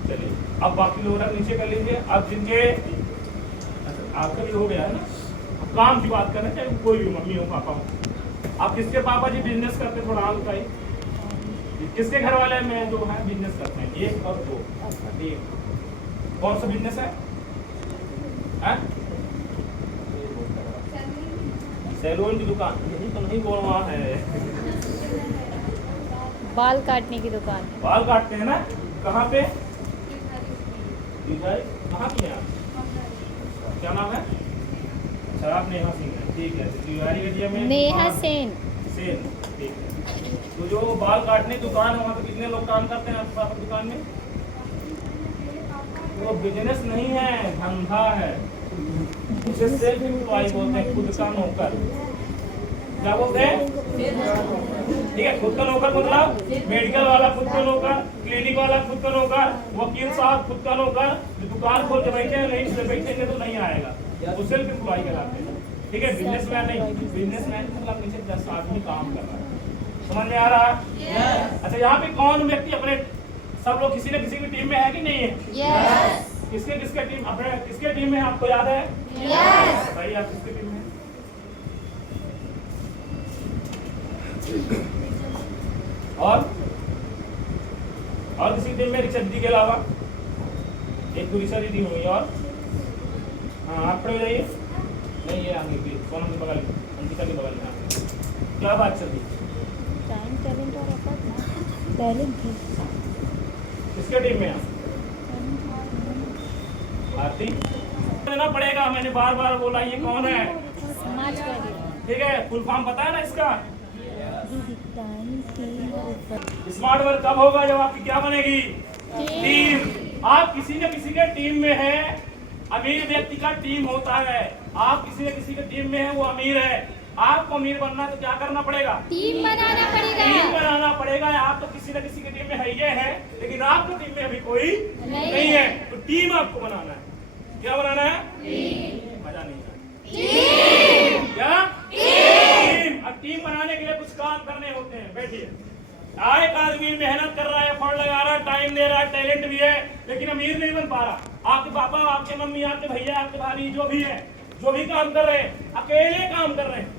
चलिए, अब बाकी लोग नीचे कर लीजिए। अब जिनके आपका भी हो गया है ना, अब काम की बात करें, चाहे कोई भी मम्मी हो, पापा हो। आप किसके पापा जी बिजनेस करते हैं? थोड़ा हाथ उठाइए। किसके घर वाले में जो है बिजनेस करते हैं? 1 और 2। कौन सा बिजनेस है? सैलून की दुकान? यही तो नहीं बोलना है। बाल काटने की दुकान। बाल काटते हैं ना? कहाँ पे? कहाँ की है आप? क्या नाम है? अच्छा, आप नेहा सिंह है, ठीक है। तिवारी एरिया में नेहा सेन। सेन, ठीक है। तो जो बाल काटने की दुकान है वहाँ पे कितने लोग काम करते हैं आपके पास दुकान में? वो बिजनेस नहीं है, धंधा है। उसे सेल्फ एम्प्लॉय बोलते हैं, खुद का नौकर। क्या बोलते हैं? ठीक है, खुद का नौकर मतलब मेडिकल वाला खुद का नौकर, क्लिनिक वाला खुद का नौकर, वकील साहब खुद का नौकर। दुकान खोल के बैठे हैं, नहीं बैठेंगे तो नहीं आएगा, वो सेल्फ एम्प्लॉय कहलाते हैं। ठीक है, बिजनेसमैन नहीं। बिजनेसमैन मतलब नीचे 10 आदमी काम कर रहा है। समझ में आ रहा है? अच्छा, यहाँ पे कौन व्यक्ति अपने, सब लोग किसी न किसी की टीम में है कि नहीं है? यस। किसके किसके टीम, अपने किसके टीम में आपको याद है? यस। भाई आप किसके टीम में? और किसी टीम में रिक्शा दीदी के अलावा? एक तो रिक्शा दीदी हुई। और हाँ, आप खड़े हो जाइए। नहीं, ये आगे की सोनम के बगल में, अंकिता के बगल में। क्या बात चल रही? टाइम, टैलेंट और एफर्ट। टैलेंट है। किसके टीम में आप? आरती देना पड़ेगा। मैंने बार बार बोला, ये कौन है? समाज का लिए। ठीक है, फुल फॉर्म पता है ना इसका? टाइम, टीम और एफर्ट। स्मार्ट वर्क कब होगा? जब आपकी क्या बनेगी? टीम। आप किसी न किसी के टीम में है। अमीर व्यक्ति का टीम होता है। आप किसी न किसी के टीम में है, वो अमीर है। आपको अमीर बनना तो क्या करना पड़ेगा? टीम बनाना पड़ेगा। टीम बनाना पड़ेगा। आप तो किसी न किसी की टीम में है, ये है, लेकिन आपकी टीम में अभी कोई नहीं है। तो टीम आपको बनाना है। क्या बनाना है? मजा नहीं है। क्या? टीम। अब टीम बनाने के लिए कुछ काम करने होते हैं। बैठिए। एक आदमी मेहनत कर रहा है, एफर्ट लगा रहा है, टाइम दे रहा है, टैलेंट भी है, लेकिन अमीर नहीं बन पा रहा। आपके पापा, आपके मम्मी, आपके भैया, आपके भाभी, जो भी है, जो भी काम कर रहे हैं, अकेले काम कर रहे हैं,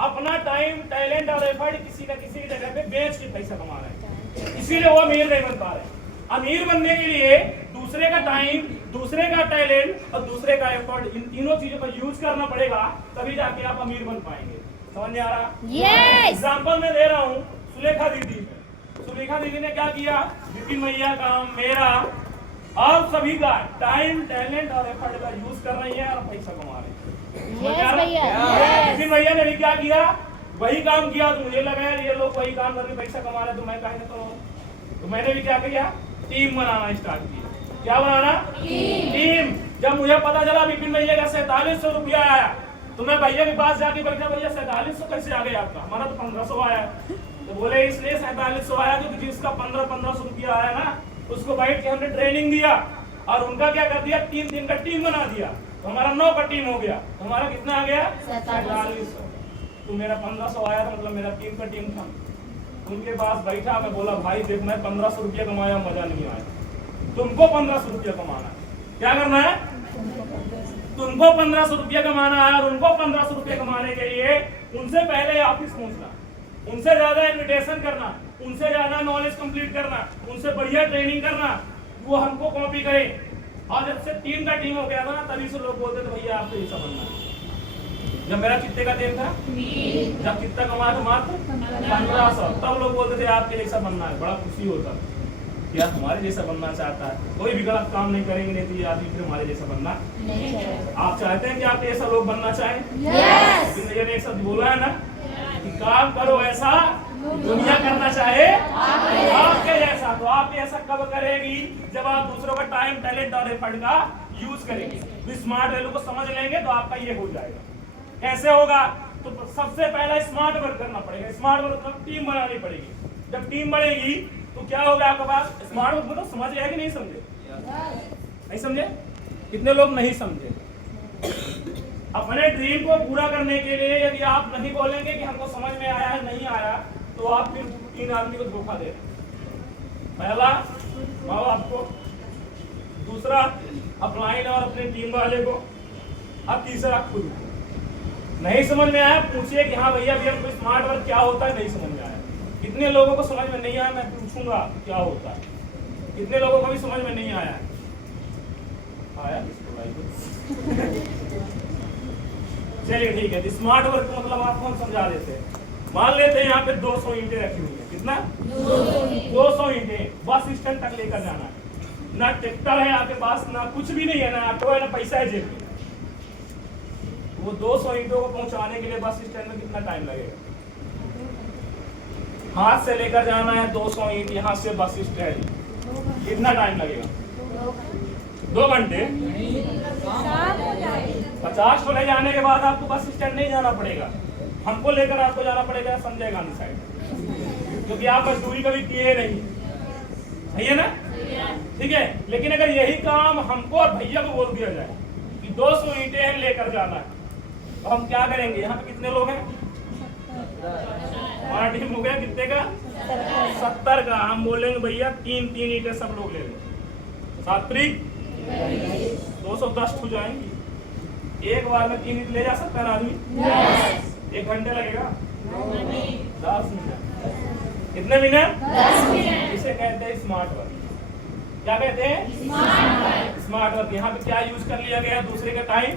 अपना टाइम, टैलेंट और एफर्ट किसी न किसी जगह पे बेच के पैसा कमा रहे हैं, इसीलिए वो अमीर नहीं बन पा रहे। अमीर बनने के लिए दूसरे का टाइम, दूसरे का टैलेंट और दूसरे का एफर्ट, इन तीनों चीजों का यूज करना पड़ेगा, तभी जाके आप अमीर बन पाएंगे। समझ में आ रहा? यस। एग्जाम्पल मैं दे रहा हूँ, सुलेखा दीदी। सुलेखा दीदी ने क्या किया? विपिन भैया का, मेरा और सभी का टाइम, टैलेंट और एफर्ट का यूज कर रही है और पैसा कमा रही है। यस भैया। विपिन भैया ने भी क्या किया? वही काम किया। तो मुझे लगा ये लोग वही काम करके पैसा कमा रहे, तो मैं काहे ना करूं। तो मैंने भी क्या किया? टीम बनाना स्टार्ट किया। क्या बनाना? टीम। जब मुझे पता चला विपिन भैया का 4700 रुपया आया, तो मैं भैया के पास जाके बैठा, भैया 4700 कैसे आ गया आपका? हमारा तो 1500 आया। तो बोले इसलिए 4700 आया क्योंकि जिसका 1500 रुपया आया ना, उसको बैठ के हमने ट्रेनिंग दिया और उनका क्या कर दिया? 3 दिन का टीम बना दिया। तो हमारा 9 का टीम हो गया। तो हमारा कितना आ गया? 4700। तो मेरा 1500 आया था, मतलब मेरा टीम का टीम था। उनके पास बैठा, मैं बोला भाई देख, मैं 1500 रुपया कमाया, मजा नहीं आया, तुमको 1500 रुपया कमाना है। क्या करना है? तुमको 1500 रुपया कमाना है। और उनको 1500 रुपया कमाने के लिए उनसे पहले ऑफिस पहुंचना, उनसे ज्यादा इन्विटेशन करना, उनसे ज्यादा नॉलेज कंप्लीट करना, उनसे बढ़िया ट्रेनिंग करना, वो हमको कॉपी करें। और जब से 3 का टीम हो गया था ना, तभी से लोग बोलते थे भैया आपको ऐसा बनना है। जब मेरा कितने का टीम था, जब कितना कमाया था मात्र 1500, तब लोग बोलते थे आपके जैसा बनना है। बड़ा खुशी होता यार हमारे जैसा बनना चाहता है, कोई भी गलत काम नहीं करेंगे, नहीं तो ये आदमी फिर हमारे जैसा बनना आप चाहते हैं कि आप ऐसा लोग बनना चाहें? लेकिन एक साथ बोला है ना कि काम करो ऐसा दुनिया करना चाहे आपके जैसा। तो आप ऐसा कब करेगी? जब आप दूसरों का टाइम, टैलेंट और एफर्ट का यूज करेंगे। तो स्मार्ट वैल्यू को समझ लेंगे तो आपका ये हो जाएगा। कैसे होगा? तो सबसे पहला स्मार्ट वर्क करना पड़ेगा। स्मार्ट वर्क मतलब टीम बनानी पड़ेगी। जब टीम बढ़ेगी तो क्या होगा आपके पास? स्मार्ट वर्क मतलब समझ गया कि नहीं समझे? नहीं समझे? कितने लोग नहीं समझे? अपने ड्रीम को पूरा करने के लिए यदि आप नहीं बोलेंगे कि हमको समझ में आया है, नहीं आया, तो आप फिर 3 आदमी को धोखा दे। पहला माँ बाप को, दूसरा अपलाइन और अपने टीम वाले को, अब तीसरा खुद। नहीं समझ में आया पूछिए कि हाँ भैया भैया कोई स्मार्ट वर्क क्या होता है? नहीं समझ में आया। कितने लोगों को समझ में नहीं आया? मैं पूछूंगा क्या होता है। कितने लोगों को भी समझ में नहीं आया? आया चलिए ठीक है। स्मार्ट वर्क मतलब आपको हम समझा देते हैं। मान लेते हैं यहाँ पे 200 ईंटें रखी हुई है। कितना? 200 ईंटें बस स्टैंड तक लेकर जाना है। ना ट्रैक्टर है आपके पास, ना कुछ भी नहीं है, ना ऑटो है, ना पैसा है जेब में। वो 200 ईंटों को पहुंचाने के लिए बस स्टैंड में कितना टाइम लगेगा? हाथ से लेकर जाना है 200 ईंट यहाँ से बस स्टैंड, कितना टाइम लगेगा? 2 घंटे। 50 को ले जाने के बाद आपको बस स्टैंड नहीं जाना पड़ेगा, हमको लेकर आपको जाना पड़ेगा संजय गांधी साइड, क्योंकि आप मजदूरी कभी किए नहीं। सही है ना? ठीक है। लेकिन अगर यही काम हमको और भैया को बोल दिया जाए कि 200 ईंटें लेकर जाना है, तो हम क्या करेंगे? यहाँ पे कितने लोग हैं? हमारा टीम हो गया कितने का? 70 का। हम बोलेंगे भैया 3-3 ईंटें सब लोग ले लें। 7 210 हो जाएंगी। एक बार में 3 ईंट ले जा सकता है आदमी? 1 घंटे लगेगा? 10 मिनट। कितने मिनट? 10 मिनट। इसे कहते हैं स्मार्ट वर्क। क्या कहते हैं? Smart work. यहाँ पे क्या यूज कर लिया गया? दूसरे का टाइम,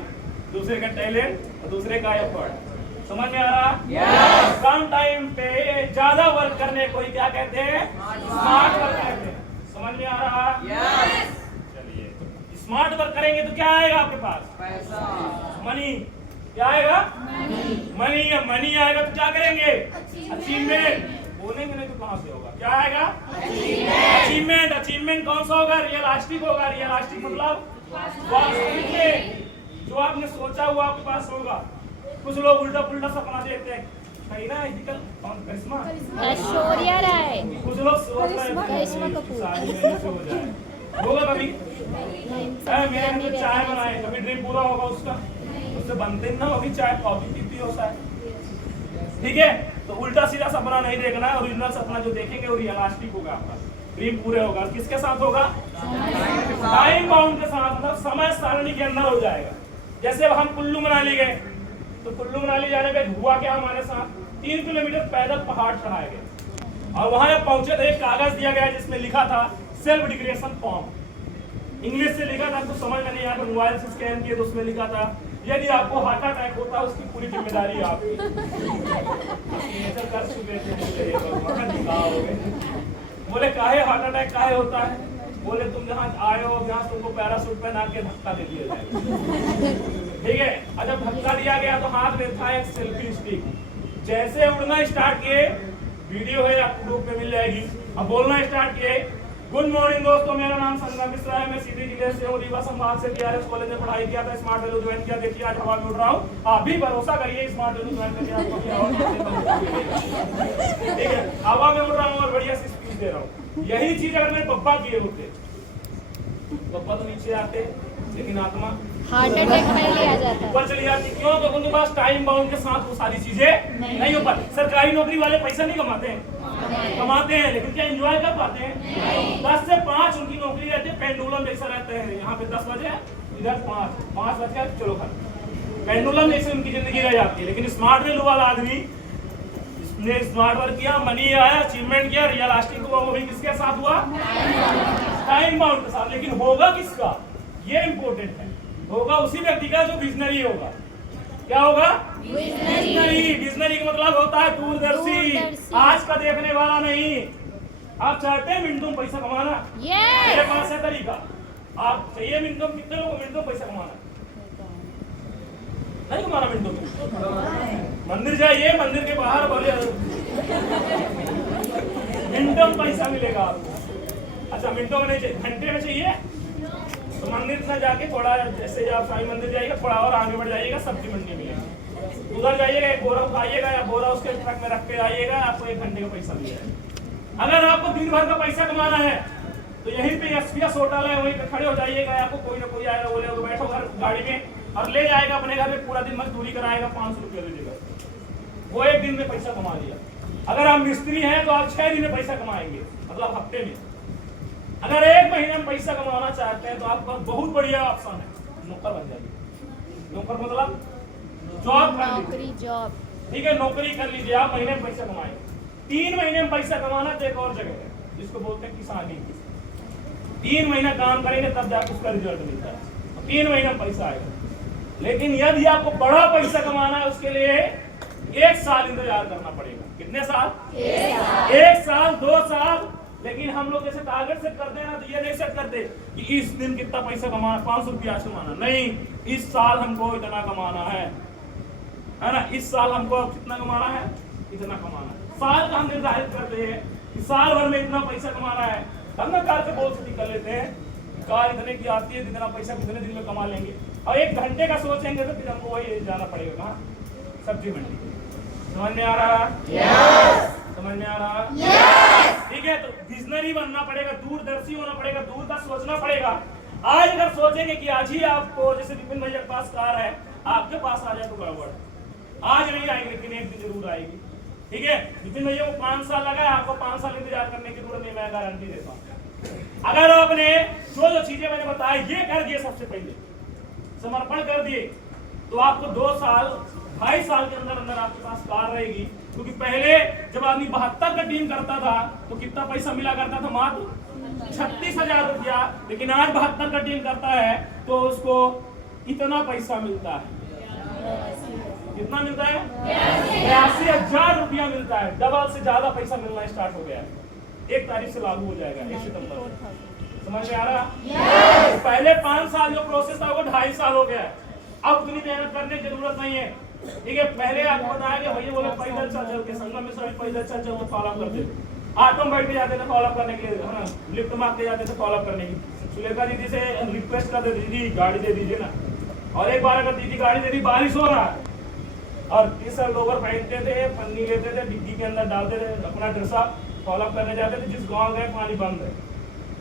दूसरे का टैलेंट और दूसरे का एफर्ट। समझ में आ रहा? कम टाइम पे ज्यादा वर्क करने को ही क्या कहते हैं? स्मार्ट वर्क कहते हैं। समझ में आ रहा? चलिए, स्मार्ट वर्क करेंगे तो क्या आएगा आपके पास? पैसा, मनी। क्या आएगा? मनी। मनी आएगा तो क्या करेंगे? अचीवमेंट। बोलेंगे नहीं तो कहां से होगा? क्या आएगा? अचीवमेंट। अचीवमेंट कौन सा होगा? रियलिस्टिक होगा। रियलिस्टिक मतलब वास्तविक में जो आपने सोचा हुआ आपके पास होगा। कुछ लोग उल्टा पुल्टा सपना देखते हैं, कहीं ना करिश्मा ऐश्वर्या राय, कुछ लोग सोच रहे हैं करिश्मा कपूर शादी में हो जाए। होगा कभी? मेरे घर में चाय बनाए, कभी ड्रीम पूरा होगा उसका? उससे बनते ना होगी चाय, कॉफी पीती हो शायद। ठीक है। तो उल्टा सीधा सपना नहीं देखना है। ओरिजिनल सपना जो देखेंगे वो रियलिस्टिक होगा, आपका ड्रीम पूरे होगा। किसके साथ होगा? टाइम बाउंड के साथ, मतलब समय सारणी के अंदर हो जाएगा। जैसे अब हम कुल्लू मनाली गए, तो कुल्लू मनाली जाने पे हुआ क्या हमारे साथ? 3 किलोमीटर पैदल पहाड़ चढ़ाए गए और वहां जब पहुंचे तो एक कागज दिया गया जिसमें लिखा था सेल्फ डिक्लेरेशन फॉर्म। इंग्लिश से लिखा था, तो समझ में नहीं आया, तो मोबाइल से स्कैन किया तो उसमें लिखा था यदि आपको हार्ट अटैक होता है उसकी पूरी जिम्मेदारी आपकी। कर चुके थे। बोले काहे हार्ट अटैक काहे होता है? बोले तुम जहाँ आए हो यहाँ तुमको पैराशूट पहना के धक्का दे दिया जाएगा। ठीक है। और जब धक्का दिया गया तो हाथ में था एक सेल्फी स्टिक। जैसे उड़ना स्टार्ट किए, वीडियो है आपको ग्रुप में मिल जाएगी, अब बोलना स्टार्ट किए, गुड मॉर्निंग दोस्तों, मेरा नाम संगम मिश्रा है, मैं सीधी जिले से हूँ, रीवा संभाग से बीआरएस कॉलेज में पढ़ाई किया था, स्मार्ट वैल्यू ज्वाइन किया। देखिए आज हवा में उड़ रहा हूँ, आप भी भरोसा करिए स्मार्ट वैल्यू ज्वाइन करके आपको ठीक है। हवा में उड़ रहा हूँ और बढ़िया सी स्पीच दे रहा हूँ। यही चीज अगर मेरे पप्पा किए होते, पप्पा तो नीचे आते, लेकिन आत्मा हार्ट अटैक पहले आ जाता है। ऊपर चली जाती। क्यों? तो उनके पास टाइम बाउंड के साथ वो सारी चीजें नहीं हो पाती। सरकारी नौकरी वाले पैसा नहीं कमाते हैं, कमाते हैं, लेकिन क्या एंजॉय कर पाते हैं? 10 से 5 उनकी नौकरी रहती है, पेंडुलम जैसा रहते हैं। यहाँ पे 10 बजे, इधर 5 बज गया, चलो खत्म। पेंडुलम जैसे उनकी जिंदगी रह जाती है। लेकिन स्मार्ट वैल्यू वाला आदमी ने स्मार्ट वर्क किया, मनी आया, अचीवमेंट किया, रियलिस्टिक हुआ, वो भी किसके साथ हुआ? टाइम बाउंड के साथ। लेकिन होगा किसका? ये इंपॉर्टेंट है। होगा उसी व्यक्ति का जो विजनरी होगा। क्या होगा? विजनरी। विजनरी का मतलब होता है दूरदर्शी, आज का देखने वाला नहीं। आप चाहते हैं मिनटों में पैसा कमाना? मेरे पास है तरीका। आप चाहिए मिनटों में, कितने लोगों को मिनटों में पैसा कमाना? नहीं कमाना मिनटों में? मंदिर जाइए, मंदिर के बाहर बोले मिनटों में पैसा मिलेगा आपको। अच्छा मिनटों में नहीं चाहिए, घंटे में चाहिए तो मंदिर से जाके थोड़ा, जैसे आप साईं मंदिर जाइएगा, थोड़ा और आगे बढ़ जाइएगा, सब्जी मंडी मिलेगी, उधर जाइएगा, एक बोरा उठाइएगा या बोरा उसके ट्रक में रख के आइएगा, आपको 1 घंटे का पैसा मिल जाएगा। अगर आपको दिन भर का पैसा कमाना है तो यहीं पे एसपीएस होटल है, वहीं पे खड़े हो जाइएगा, आपको कोई ना कोई आएगा, बोले बैठो घर गाड़ी में और ले जाएगा अपने घर में, पूरा दिन मजदूरी कराएगा, 500 रुपया दीजिएगा, वो 1 दिन में पैसा कमा लिया। अगर आप मिस्त्री हैं तो आप 6 दिन में पैसा कमाएंगे, मतलब हफ्ते में। अगर 1 महीने में पैसा कमाना चाहते हैं तो आपके पास बहुत बढ़िया ऑप्शन है, नौकर बन जाइए। नौकर मतलब जॉब कर लीजिए, जॉब, ठीक है, नौकरी कर लीजिए, आप महीने में पैसा कमाएंगे। 3 महीने में पैसा कमाना तो एक और जगह है, जिसको बोलते हैं किसानी। 3 महीना काम करेंगे तब जाकर उसका रिजल्ट मिलता है, 3 महीने में पैसा आएगा। लेकिन यदि आपको बड़ा पैसा कमाना है, उसके लिए 1 साल इंतजार करना पड़ेगा। कितने साल? 1 साल, 2 साल। लेकिन हम लोग जैसे टारगेट सेट करते हैं ना, तो ये नहीं सेट करते कि इस दिन कितना पैसा कमाना, 500 रुपया कमाना, नहीं, इस साल हमको इतना कमाना है ना, इस साल हमको कितना कमाना है, इतना कमाना है। साल का हम निर्धारित करते हैं कि साल भर में इतना पैसा कमाना है, तब ना कार से गोल सेटिंग कर लेते हैं, कार इतने की आती है, इतना पैसा कितने दिन में कमा लेंगे। और 1 घंटे का सोचेंगे तो फिर हमको वही जाना पड़ेगा, कहाँ? सब्जी मंडी। समझ में आ रहा? समझ में आ रहा? ठीक है, तो विजनरी बनना पड़ेगा, दूरदर्शी होना पड़ेगा, दूर का सोचना पड़ेगा। आज अगर सोचेंगे कि आज ही आपको, जैसे विपिन भैया के पास कार है, आपके पास आ जाए तो गड़बड़, आज नहीं आएगी, लेकिन एक दिन जरूर आएगी। ठीक है, विपिन भैया को 5 साल लगा, आपको 5 साल इंतजार करने की जरूरत नहीं, मैं गारंटी देता हूँ। अगर आपने जो चीजें मैंने बताई ये कर दिए, सबसे पहले समर्पण कर दिए, तो आपको 2 साल 2.5 साल के अंदर अंदर आपके पास कार रहेगी। क्योंकि पहले जब आदमी 72 का टीम करता था तो कितना पैसा मिला करता था? मात्र 36,000 रुपया। लेकिन आज 72 का टीम करता है तो उसको इतना पैसा मिलता है। कितना मिलता है? 82,000 रुपया मिलता है। डबल से ज्यादा पैसा मिलना स्टार्ट हो गया है। 1 तारीख से लागू हो जाएगा, 1 सितंबर से। समझ में आ रहा? पहले 5 साल जो प्रोसेस था वो 2.5 साल हो गया। अब उतनी मेहनत करने की जरूरत नहीं है। ठीक है, पहले आपको बताया कि भैया बोले पैदल चल के, संगम में सभी पैदल चल वो फॉलो अप करते थे, ऑटो में बैठ के जाते थे फॉलो अप करने के लिए, है ना, लिफ्ट मार के जाते थे फॉलो अप करने की। सुलेखा दीदी से रिक्वेस्ट करते, दीदी गाड़ी दे दीजिए ना। और एक बार अगर दीदी गाड़ी दे दी, बारिश हो रहा है और टी-शर्ट लोवर पहनते थे, पन्नी लेते थे, डिग्गी के अंदर डालते थे अपना ड्रेसा, फॉलो अप करने जाते थे। जिस गाँव गए पानी बंद है,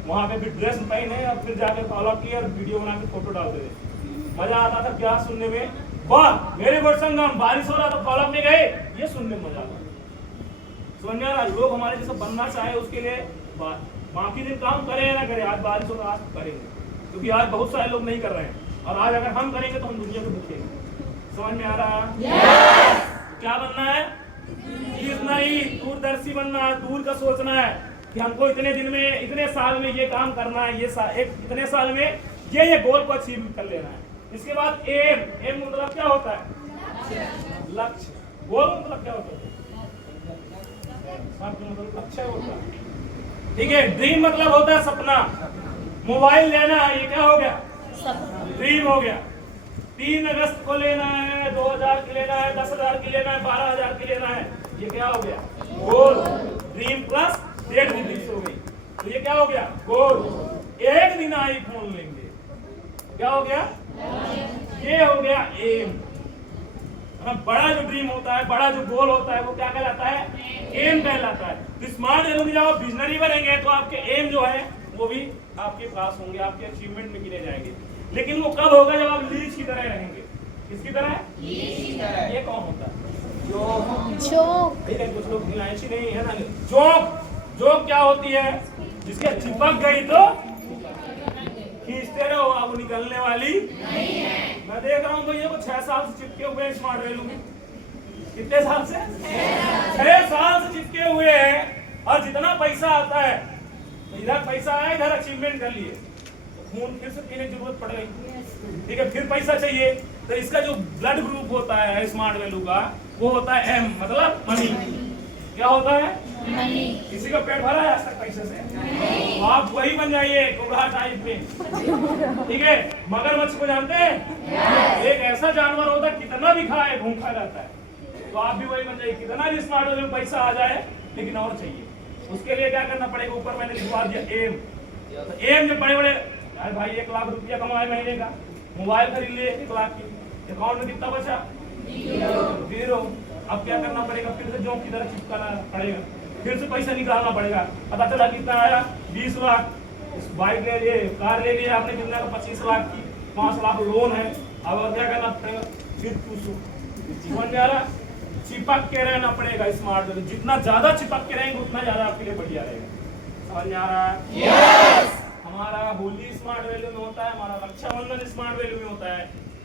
वहाँ पे फिर ड्रेस पहने और फिर जाके फॉलो अप किया और वीडियो बना के फोटो डालते थे। मजा आता था क्या सुनने में, वाह मेरे गुड संगम, बारिश हो रहा तो फॉलो अप में गए, ये सुनने में मजा आता। समझ में आ रहा? लोग हमारे जैसा बनना चाहे उसके लिए बाकी दिन काम करें या ना करें, आज बारिश हो रहा आज करेंगे, क्योंकि आज बहुत सारे लोग नहीं कर रहे हैं और आज अगर हम करेंगे तो हम दुनिया को दिखेंगे। समझ में आ रहा है? क्या बनना है? नहीं, दूरदर्शी बनना है, दूर का सोचना है कि हमको इतने दिन में, इतने साल में ये काम करना है, इतने साल में ये गोल को अचीव कर लेना है। इसके बाद एम मतलब क्या होता है? लक्ष्य। गोल मतलब क्या होता है? मतलब लक्ष्य होता है। ठीक है, ड्रीम मतलब होता है सपना। मोबाइल लेना है, ये क्या हो गया? ड्रीम हो गया। 3 अगस्त को लेना है, 2000 की लेना है, 10,000 की लेना है, 12,000 की लेना है, ये क्या हो गया? गोल। ड्रीम प्लस डेट भी फिक्स हो गई, तो ये क्या हो गया? गोल। एक दिन आईफोन लेंगे, क्या हो गया? ये हो गया एम। बड़ा जो ड्रीम होता है, बड़ा जो गोल होता है, वो क्या कहलाता है? एम कहलाता है। तो स्मार्ट एम जब आप विजनरी बनेंगे तो आपके एम जो है वो भी आपके पास होंगे, आपके अचीवमेंट में गिने जाएंगे। लेकिन वो कब होगा? जब आप लीच की तरह रहेंगे। किसकी तरह? लीच की तरह। ये कौन होता है? जोक। ठीक है, कुछ लोग इलायची नहीं है ना। जोक। जोक क्या होती है? जिसके चिपक गई तो खींचते रहो, अब निकलने वाली नहीं है। मैं देख रहा हूँ भैया को 6 साल से चिपके हुए स्मार्ट रेलू में। कितने साल से? 6 साल से चिपके हुए हैं। और जितना पैसा आता है तो इधर पैसा आया, इधर अचीवमेंट कर लिए, खून फिर से पीने की जरूरत पड़ गई, ठीक है, फिर पैसा चाहिए, तो इसका जो ब्लड ग्रुप होता है स्मार्ट वैल्यू का, वो होता है M, मतलब मनी। क्या होता है? मनी। किसी का पेट भरा है आज तक पैसे से? तो आप वही बन जाइए कोबरा टाइप में, ठीक है। मगरमच्छ को जानते हैं? एक ऐसा जानवर होता है कितना भी खाए भूखा रहता है, तो आप भी वही बन जाइए, कितना भी स्मार्ट वैल्यू में पैसा आ जाए लेकिन और चाहिए। उसके लिए क्या करना पड़ेगा? ऊपर मैंने लिखवा दिया एम। तो एम जो बड़े बड़े यार भाई 1 लाख रुपया कमाए महीने का, मोबाइल खरीद ले 1 लाख की, अकाउंट में कितना बचा? 0। अब क्या करना पड़ेगा? फिर से जॉब की तरह चिपकाना पड़ेगा, फिर से पैसा निकालना पड़ेगा। पता चला कितना आया? 20 लाख। बाइक ले लिए, कार ले लिए आपने, कितना का? 25 लाख की, 5 लाख लोन है। अब और क्या करना पड़ेगा? फिर पूछो, समझ में आ रहा? चिपक के रहना पड़ेगा स्मार्ट वैल्यू, जितना ज्यादा चिपक के रहेंगे उतना ज्यादा आपके लिए बढ़िया रहेगा। समझ में आ रहा है? यस। हमारा होली स्मार्ट वैल्यू में होता है, हमारा रक्षाबंधन स्मार्ट वैल्यू में होता है,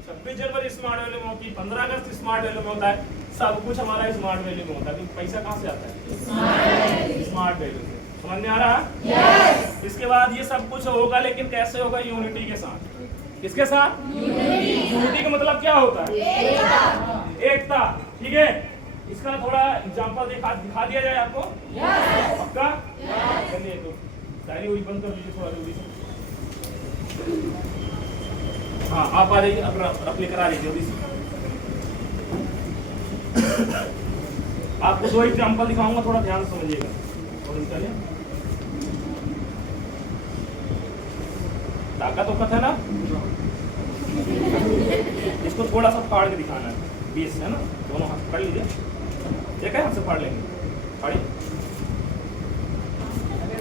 26 जनवरी स्मार्ट वैल्यू में होती है, 15 अगस्त स्मार्ट वैल्यू में होता है, सब कुछ हमारा स्मार्ट वैल्यू में होता है। क्योंकि पैसा कहाँ से आता है? स्मार्ट वैल्यू से। समझ में आ रहा है? यस। इसके बाद ये सब कुछ होगा, लेकिन कैसे होगा? यूनिटी के साथ। किसके साथ? यूनिटी का मतलब क्या होता है? एकता। ठीक है, इसका थोड़ा एग्जांपल दिखा दिया जाए आपको? पक्का? चलिए तो डायरी वही बंद कर लीजिए थोड़ा जल्दी से। हाँ, आप आ जाइए, अब लेकर आ लीजिए जल्दी से। आपको 2 एग्जांपल दिखाऊंगा, थोड़ा ध्यान से समझिएगा। और निकालिए, ताकत तो है ना, इसको थोड़ा सा फाड़ के दिखाना है, 20 है ना, दोनों हाथ पकड़ लीजिए, एक है हाथ से फाड़ लेंगे, फाड़िए,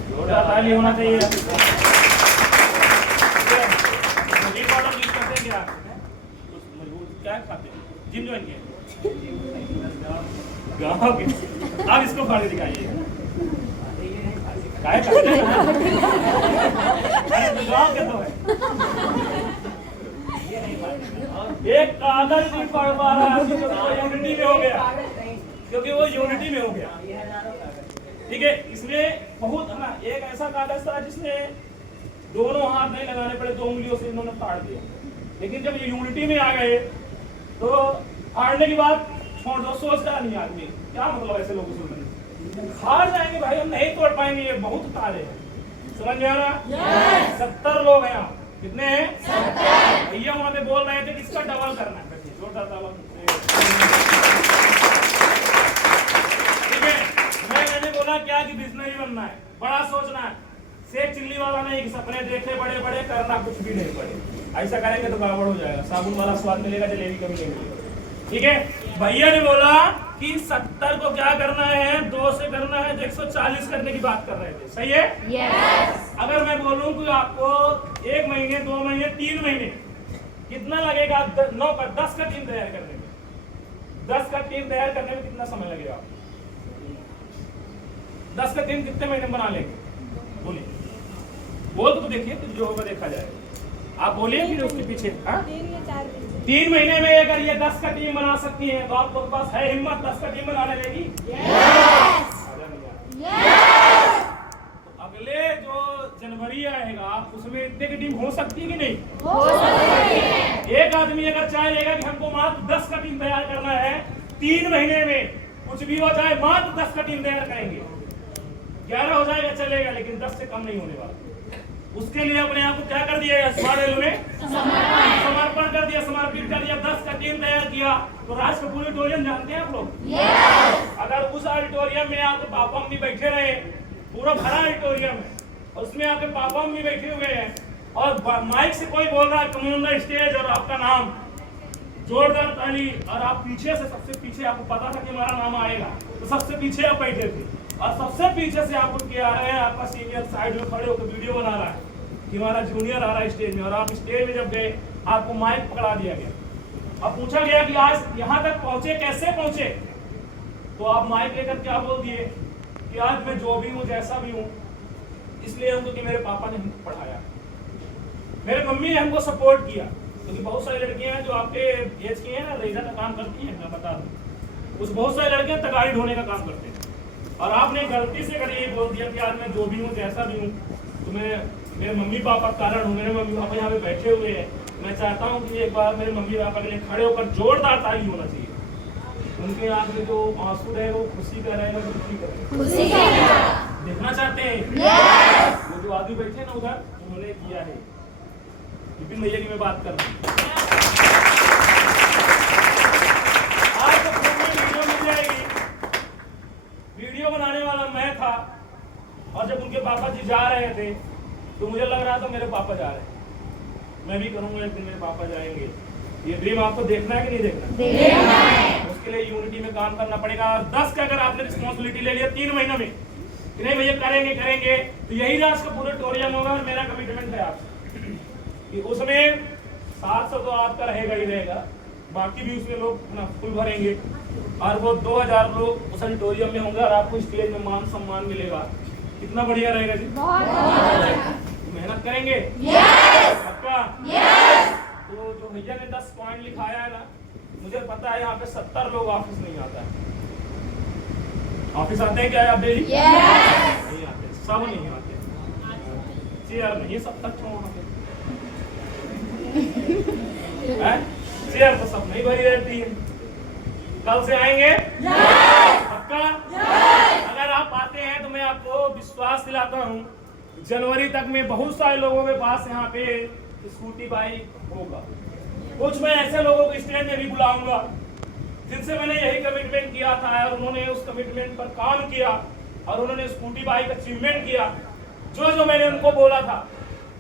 जोरदार ताली होना चाहिए। क्या खाते हैं? जिम ज्वाइन किए? गाँव के। आप इसको फाड़ के दिखाइए, गाँव के तो है, एक कागज नहीं पढ़ पा रहा है, यूनिटी में हो गया, क्योंकि वो यूनिटी में हो गया। ठीक है, इसमें बहुत है ना, एक ऐसा कागज था जिसमें दोनों हाथ नहीं लगाने पड़े, 2 उंगलियों से इन्होंने फाड़ दिया। लेकिन जब ये यूनिटी में आ गए तो फाड़ने के बाद छोड़ दो, सोचता नहीं आदमी क्या मतलब ऐसे लोगों से हार जाएंगे भाई, हम नहीं तोड़ पाएंगे, ये बहुत तारे हैं। समझ में आ रहा? 70 लोग हैं यहाँ। कितने हैं? 70। भैया वहां पे बोल रहे थे कि इसका डबल करना है, ठीक है। मैंने बोला क्या कि बिजनेस बनना है, बड़ा सोचना है, सेक चिल्ली वाला नहीं कि सपने देखे बड़े बड़े, करना कुछ भी नहीं पड़े। ऐसा करेंगे तो गड़बड़ हो जाएगा, साबुन वाला स्वाद मिलेगा, जलेबी कभी नहीं मिलेगा। ठीक है, भैया ने बोला कि 70 को क्या करना है? 2 से करना है, 140 करने की बात कर रहे थे, सही है? यस। अगर मैं बोलूं कि आपको 1 महीने, 2 महीने, 3 महीने कितना लगेगा? 9 का 10 का टीम तैयार करने में, 10 का टीम तैयार करने में कितना समय लगेगा? 10 का टीम कितने महीने बना लेंगे? बोलिए, बोल तो देखिए, तो जो होगा देखा जाएगा। आप बोलिए फिर उसके पीछे। 3 महीने में अगर ये 10 का टीम बना सकती है तो आप लोगों के पास है हिम्मत 10 का टीम बनाने देगी? यस। तो अगले जो जनवरी आएगा उसमें इतने की टीम हो सकती है कि नहीं? हो सकती है। एक आदमी अगर चाहेगा कि हमको मात्र 10 का टीम तैयार करना है, 3 महीने में कुछ भी हो जाए मात्र 10 का टीम तैयार करेंगे, 11 हो जाएगा चलेगा, लेकिन 10 से कम नहीं होने वाला। उसके लिए अपने आप को क्या कर दिया? स्मार्ट वैल्यू में समर्पण कर दिया, समर्पित कर दिया, 10 का टीम तैयार किया। तो राज कपूर ऑडिटोरियम जानते हैं आप लोग? yes! अगर उस ऑडिटोरियम में आपके पापा मम्मी बैठे रहे, पूरा भरा ऑडिटोरियम है, उसमें आपके पापा मम्मी बैठे हुए हैं और माइक से कोई बोल रहा है कम ऑन द स्टेज और आपका नाम, जोरदार ताली, और आप पीछे से, सबसे पीछे आपको पता था कि हमारा नाम आएगा, तो सबसे पीछे आप बैठे थे और सबसे पीछे से आप उठ के आ रहे हैं, आपका सीनियर साइड में खड़े होकर वीडियो बना रहा है कि हमारा जूनियर आ रहा है स्टेज में, और आप स्टेज में जब गए आपको माइक पकड़ा दिया गया, अब पूछा गया कि आज यहाँ तक पहुंचे कैसे पहुंचे, तो आप माइक लेकर क्या बोल दिए कि आज मैं जो भी हूँ, जैसा भी हूँ, इसलिए हमको कि मेरे पापा ने हमको पढ़ाया, मेरे मम्मी ने हमको सपोर्ट किया। क्योंकि बहुत सारी लड़कियां हैं जो आपके एज की हैं ना, रेजा का काम करती हैं, मैं बता दूं, उस बहुत सारी लड़कियां तगाड़ी ढोने का काम करते हैं, और आपने गलती से अगर ये बोल दिया कि आज मैं जो भी हूँ, जैसा भी हूँ, तो मैं मेरे मम्मी पापा कारण हूँ, मेरे मम्मी पापा यहाँ पे बैठे हुए हैं, मैं चाहता हूँ कि एक बार मेरे मम्मी पापा के लिए खड़े होकर जोरदार ताली होना चाहिए। उनके आंख में जो आंसू रहेगा वो खुशी का रहेगा, दुखी का रहेगा, खुशी का। देखना चाहते हैं। वो जो आदमी बैठे हैं ना उधर, उन्होंने किया है। विपिन भैया की मैं बात कर रहा हूँ। आज तो फोन में वीडियो मिल जाएगी, वीडियो बनाने वाला मैं था, और जब उनके पापा जी जा रहे थे तो मुझे लग रहा था मेरे पापा जा रहे हैं, मैं भी करूंगा एक दिन मेरे पापा जाएंगे। ये ड्रीम आपको देखना है कि नहीं देखना? देखना है। उसके लिए यूनिटी में काम करना पड़ेगा। और 10 का अगर आपने रिस्पॉन्सिबिलिटी ले लिया 3 महीनों में कि नहीं भैया करेंगे, तो यही राज का पूरा टोरियम होगा। और मेरा कमिटमेंट है आपसे कि उसमें 700 तो आपका रहेगा ही रहेगा, बाकी भी उसमें लोग अपना फुल भरेंगे, और वो 2000 लोग उस ऑडिटोरियम में होंगे और आपको स्टेज में मान सम्मान मिलेगा। कितना बढ़िया रहेगा जी। मेहनत करेंगे। पक्का। तो जो भैया ने 10 पॉइंट लिखाया है ना, मुझे पता है यहाँ पे 70 लोग ऑफिस नहीं आता है। ऑफिस आते हैं क्या आप डेली? नहीं आते, सब नहीं आते। चेयर नहीं, सब तक चेयर तो सब नहीं भरी रहती है। कल से आएंगे? पक्का? अगर आप आते हैं तो मैं आपको विश्वास दिलाता हूँ, जनवरी तक में बहुत सारे लोगों के पास यहाँ पे स्कूटी बाइक होगा। कुछ मैं ऐसे लोगों को स्टेज में भी बुलाऊंगा जिनसे मैंने यही कमिटमेंट किया था, और उन्होंने उस कमिटमेंट पर काम किया, और उन्होंने स्कूटी बाइक अचीवमेंट किया। जो मैंने उनको बोला था,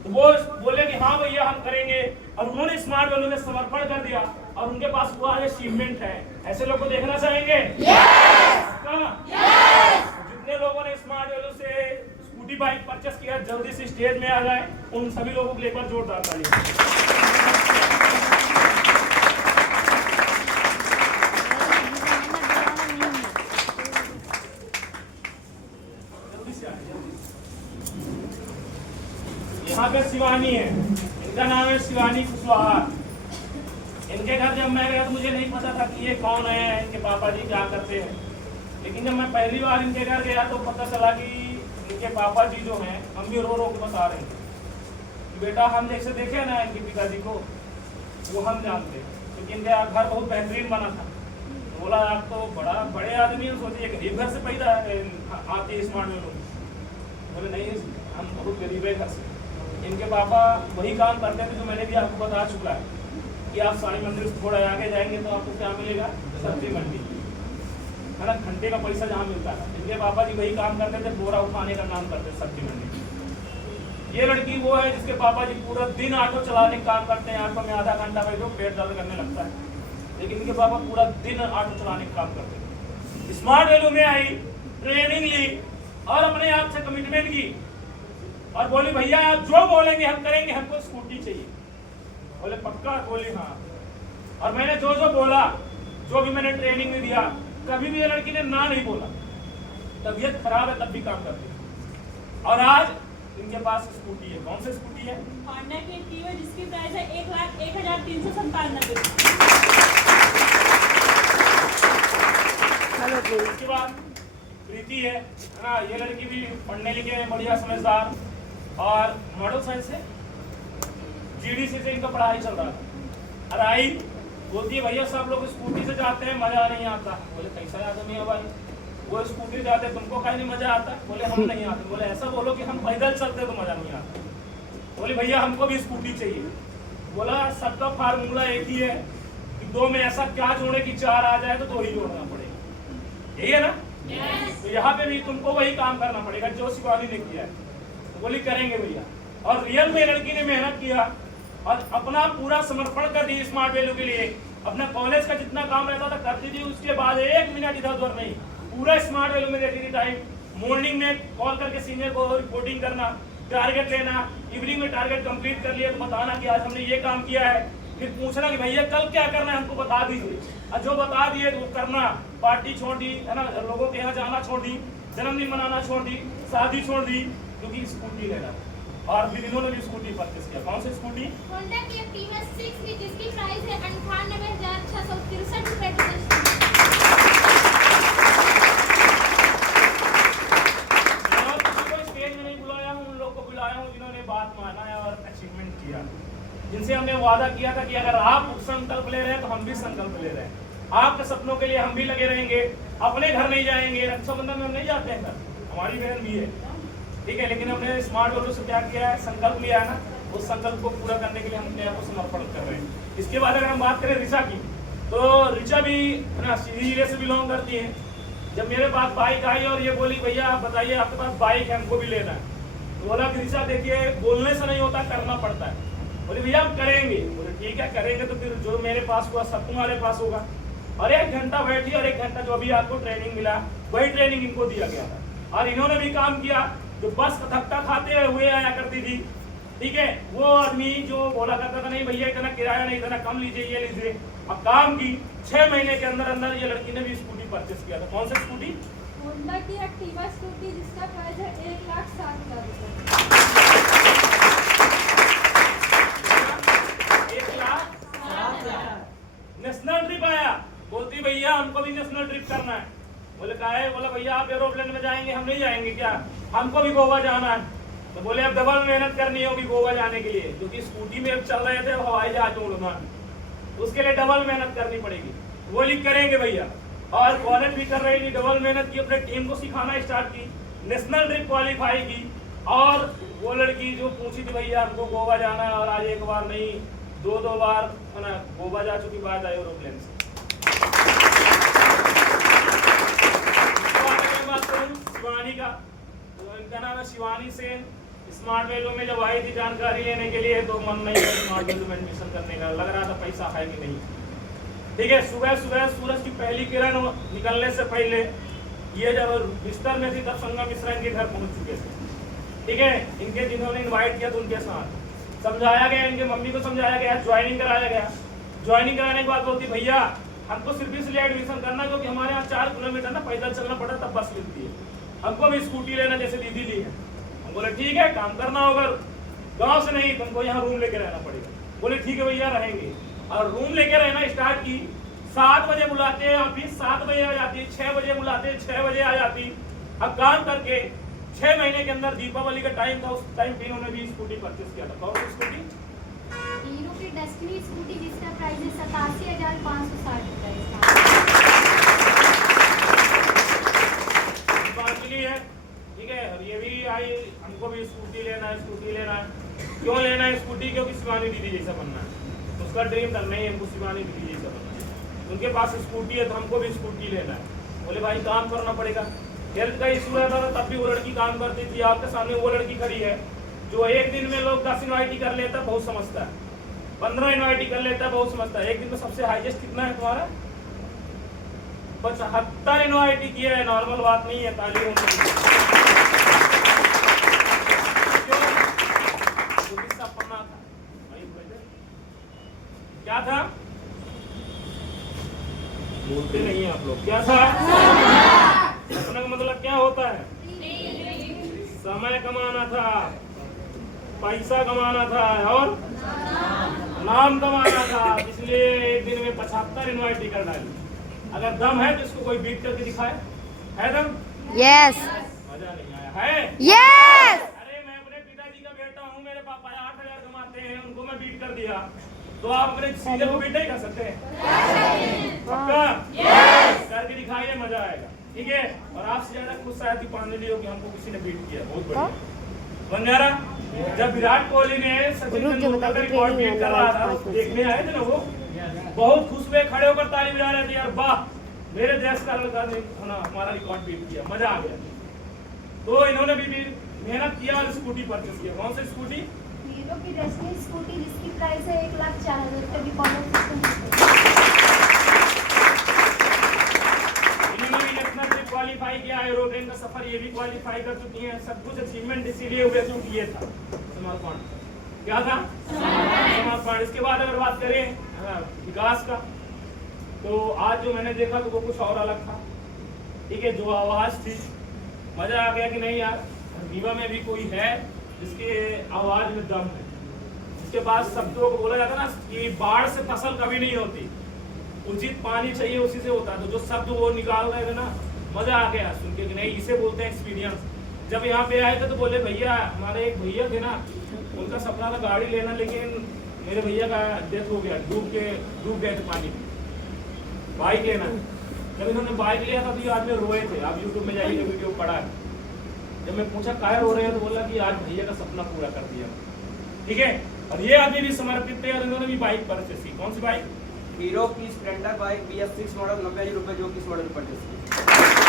तो वो बोले कि हाँ भैया हम करेंगे, और उन्होंने स्मार्ट वैल्यू में समर्पण कर दिया, और उनके पास वो आज अचीवमेंट है। ऐसे लोग को देखना चाहेंगे? जितने लोगों ने स्मार्ट वैल्यू से स्कूटी बाइक परचेस किया, जल्दी से स्टेज में आ जाए। उन सभी लोगों को लेकर जोरदार ताली। यहाँ पे शिवानी है, इनका नाम है शिवानी कुशवाहा। इनके घर जब मैं गया तो मुझे नहीं पता था कि ये कौन है, इनके पापा जी क्या करते हैं। लेकिन जब मैं पहली बार इनके घर गया तो पता चला कि इनके पापा जी जो हैं, मम्मी रो रो के बता रहे हैं कि बेटा हम जैसे देखे ना इनके पिताजी को, वो हम जानते हैं, क्योंकि इनका घर बहुत बेहतरीन बना था। तो बोला आप तो बड़े आदमी हैं, सोचिए गरीब घर से पैदा आती है स्मार्ट में लोग। बोले नहीं, हम बहुत गरीब है घर से। इनके पापा वही काम करते थे जो मैंने भी आपको बता चुका है कि आप साई मंदिर से थोड़ा आगे जाएंगे तो आपको क्या मिलेगा? सब्जी मंडी, है ना, घंटे का पैसा जहाँ मिलता है। इनके पापा जी वही काम करते थे, बोरा उठाने का काम करते थे सब्जी मंडी। ये लड़की वो है जिसके पापा जी पूरा दिन ऑटो चलाने का काम करते हैं। ऑटो में आधा घंटा बैठो पेट दर्द करने लगता है, लेकिन इनके पापा पूरा दिन ऑटो चलाने का काम करते थे। स्मार्ट वैल्यू में आई, ट्रेनिंग ली, और अपने आप से कमिटमेंट की, और बोली भैया आप जो बोलेंगे हम करेंगे, हमको स्कूटी चाहिए। बोले पक्का? बोली हाँ। और मैंने जो बोला, जो भी मैंने ट्रेनिंग में दिया, कभी भी ये लड़की ने ना नहीं बोला। तबीयत खराब है तब भी काम करती है। और आज इनके पास स्कूटी है। कौन सी स्कूटी है? होंडा की एक्टिवा, जिसकी प्राइस है 1,01,397। उसके बाद प्रीति है ना, ये लड़की भी पढ़ने लिखे है, बढ़िया समझदार, और मॉडल साइंस है, जीडीसी से इनका पढ़ाई चल रहा था। और आई बोलती है भैया सब लोग स्कूटी से जाते हैं, मजा नहीं आता। बोले कैसा आदमी है भाई, वो स्कूटी जाते तुमको कहीं नहीं मजा आता? बोले हम नहीं आते। बोले ऐसा बोलो कि हम पैदल चलते तो मजा नहीं आता। बोले भैया हमको भी स्कूटी चाहिए। बोला सबका फार्मूला एक ही है कि 2 में ऐसा क्या जोड़े कि 4 आ जाए, तो 2 ही जोड़ना पड़ेगा, यही है ना? तो यहाँ पे भी तुमको वही काम करना पड़ेगा जो शिवानी ने किया है। तो बोली करेंगे भैया। और रियल में लड़की ने मेहनत किया और अपना पूरा समर्पण कर दी स्मार्ट वैल्यू के लिए। अपना कॉलेज का जितना काम रहता था करती थी, उसके बाद 1 मिनट इधर उधर नहीं, पूरा स्मार्ट वैल्यू में देती थी टाइम। मॉर्निंग में कॉल करके सीनियर को रिपोर्टिंग करना, टारगेट लेना, इवनिंग में टारगेट कंप्लीट कर लिया तो बताना कि आज हमने ये काम किया है, फिर पूछना कि भैया कल क्या करना है हमको बता दीजिए, और जो बता दिए तो वो करना। पार्टी छोड़ दी, है ना, लोगों के यहाँ जाना छोड़ दी, जन्मदिन मनाना छोड़ दी, शादी छोड़ दी, क्योंकि स्कूटी लेना। और फिर इन्होंने भी स्कूटी परचेस किया। कौन सी स्कूटी? होंडा की एक्टिवा 6 की, जिसकी प्राइस है 98,663 रुपए। स्टेज में नहीं बुलाया हूँ, उन लोग को बुलाया हूँ जिन्होंने बात संकल्प ले रहे हैं तो हम भी संकल्प ले रहे हैं, आपके सपनों के लिए हम भी लगे रहेंगे। अपने घर नहीं जाएंगे, रक्षाबंधन में हम नहीं जाते हैं घर, हमारी बहन भी है, ठीक है, लेकिन हमने स्मार्ट बोलो से क्या किया है, संकल्प लिया है ना, उस संकल्प को पूरा करने के लिए हम अपने आप को समर्पण कर रहे हैं। इसके बाद अगर हम बात करें ऋचा की, तो ऋचा भी ना सीधी जिले से बिलोंग करती है। जब मेरे पास बाइक आई और ये बोली भैया आप बताइए आपके पास बाइक है, हमको भी लेना है, तो बोला कि ऋचा देखिए बोलने से नहीं होता, करना पड़ता है। बोले भैया हम करेंगे, बोले ठीक है करेंगे, तो फिर जो मेरे पास हुआ सब तुम्हारे पास होगा। और 1 घंटा बैठी और 1 घंटा जो अभी आपको ट्रेनिंग मिला वही ट्रेनिंग इनको दिया गया था और इन्होंने भी काम किया। जो बस का धक्का खाते हुए आया करती थी, ठीक है, वो आदमी जो बोला करता था नहीं भैया इतना किराया नहीं, इतना कम लीजिए, ये लीजिए, अब काम की 6 महीने के अंदर अंदर ये लड़की ने भी स्कूटी परचेस किया था। कौन सा स्कूटी? होंडा की एक्टिवा स्कूटी जिसका प्राइस है 1,60,000 रुपए। 1,60,000 नेशनल ट्रिप आया, बोलती भैया हमको भी नेशनल ट्रिप करना है। बोले कहा है, बोला भैया आप एरोप्लेन में जाएंगे, हम नहीं जाएंगे क्या, हमको भी गोवा जाना है। तो बोले अब डबल मेहनत करनी होगी गोवा जाने के लिए, क्योंकि स्कूटी में चल रहे थे हवाई जहाज उड़ना, उसके लिए डबल मेहनत करनी पड़ेगी। बोली करेंगे भैया, और कॉलेज भी कर रही थी, डबल मेहनत की, अपने टीम को सिखाना स्टार्ट की, नेशनल ट्रिप क्वालिफाई की। और वो लड़की जो पूछी थी भैया हमको गोवा जाना है, और आज 1 बार नहीं 2 बार है ना गोवा जा चुकी, बात आई एरोप्लेन से। बात करूं शिवानी का, तो इनका नाम है शिवानी सेन। स्मार्ट वैल्यू में जब आई थी जानकारी लेने के लिए तो मन नहीं था स्मार्ट वैल्यू में एडमिशन करने का, लग रहा था पैसा है कि नहीं, ठीक है। सुबह सुबह सूरज की पहली किरण निकलने से पहले ये जब बिस्तर में थी तब संगम मिश्रा इनके घर पहुंच चुके थे, ठीक है। इनके जिन्होंने इनवाइट किया तो उनके साथ समझाया गया, इनके मम्मी को समझाया गया, ज्वाइनिंग कराया गया। ज्वाइनिंग कराने के बाद बोलती भैया हमको सिर्फ इसलिए एडमिशन करना क्योंकि हमारे यहाँ 4 किलोमीटर ना पैदल चलना पड़ता तब बस मिलती है, हमको भी स्कूटी लेना जैसे दीदी ली है। हम बोले ठीक है काम करना होगा, गाँव से नहीं तुमको यहाँ रूम लेके रहना पड़ेगा। बोले ठीक है भैया रहेंगे, और रूम लेके रहना स्टार्ट की। 7 बजे बुलाते हैं ऑफिस, 7 बजे आ जाती, 6 बजे बुलाते हैं 6 बजे आ जाती। अब काम करके 6 महीने के अंदर दीपावली का टाइम था, उस टाइम पे इन्होंने भी स्कूटी परचेस किया था। कौन सी स्कूटी? हीरो की डेस्टिनी स्कूटी जिसका प्राइस है 87,560 रुपए है, ठीक है। और ये भी आई हमको भी स्कूटी लेना है, स्कूटी लेना है। क्यों लेना है स्कूटी? क्योंकि शिवानी दीदी जैसा बनना है, उसका ड्रीम था नहीं हमको शिवानी दीदी जैसा बनना है। उनके पास स्कूटी है तो हमको भी स्कूटी लेना है। बोले भाई काम करना पड़ेगा, हेल्थ का इशू रहता था तब भी वो लड़की काम करती थी। आपके सामने वो लड़की खड़ी है जो एक दिन में लोग 10 इनवाइटी कर लेता बहुत समझता है, 15 इनवाइटी कर लेता बहुत समझता है। एक दिन में सबसे हाईएस्ट कितना है तुम्हारा? 75 इनवाइटी किया है, नॉर्मल बात नहीं है, ताली होनी चाहिए। सपना था क्या था? बोलते नहीं है आप लोग, क्या था? सपना का मतलब क्या होता है? समय कमाना था, पैसा कमाना था और नाम कमाना था, इसलिए एक दिन में 75 इनवाइटी कर डाली। अगर दम है तो इसको कोई बीट करके दिखाए, है दम? यस। मजा नहीं आया है? यस। अरे मैं अपने पिताजी का बेटा हूँ, मेरे पापा 8,000 कमाते हैं, उनको मैं बीट कर दिया तो आप अपने सीनियर को बीट नहीं कर सकते हैं? पक्का? करके दिखाइए, मजा आएगा, ठीक है। और आपसे ज्यादा खुश शायद ही पाने लिए कि हमको किसी ने बीट किया, बहुत बढ़िया बन जा रहा। जब विराट कोहली ने सचिन तेंदुलकर का रिकॉर्ड बीट कर रहा था तो देखने आए थे ना, वो बहुत खुश हुए, खड़े होकर ताली बजा रहे थे, यार वाह मेरे देश का लड़का ने हमारा रिकॉर्ड बीट किया, मजा आ गया। तो इन्होंने भी मेहनत किया और स्कूटी परचेस किया। कौन सी स्कूटी? हीरो की डेस्टिनी स्कूटी जिसकी प्राइस है 1,04,000 रुपए की कॉमन नेशनल ट्रिप क्वालिफाई किया, एरोप्लेन का सफर ये भी क्वालिफाई कर चुकी हैं। सब कुछ अचीवमेंट इसीलिए हुए क्योंकि ये था समर्पण। क्या था? समर्पण। इसके बाद अगर बात करें विकास का, तो आज जो मैंने देखा तो वो कुछ और अलग था, ठीक है। जो आवाज थी मजा आ गया कि नहीं यार रीवा में भी कोई है जिसके आवाज में दम है, जिसके पास शब्दों को बोला जाता है ना कि बाढ़ से फसल कभी नहीं होती, उचित पानी चाहिए उसी से होता है। तो जो शब्द वो निकाल रहे थे ना, मजा आ गया सुन के कि नहीं इसे बोलते हैं एक्सपीरियंस। जब यहाँ पे आए थे तो बोले भैया, हमारे एक भैया थे ना, उनका सपना था गाड़ी लेना, लेकिन मेरे भैया का डेथ हो गया, डूब गए थे पानी में। बाइक लेना, जब इन्होंने बाइक लिया था तो ये आदमी रोए थे। आप यूट्यूब में जाइए, वीडियो पड़ा है। जब मैं पूछा काहे रो रहे हैं तो बोला कि आज भैया का सपना पूरा कर दिया। ठीक है, और ये आदमी भी समर्पित थे और इन्होंने भी बाइक परचेस की। कौन सी बाइक? हीरो की स्प्लेंडर बाइक BS6 मॉडल 90,000 रुपए, जो कि इस मॉडल परचेस की।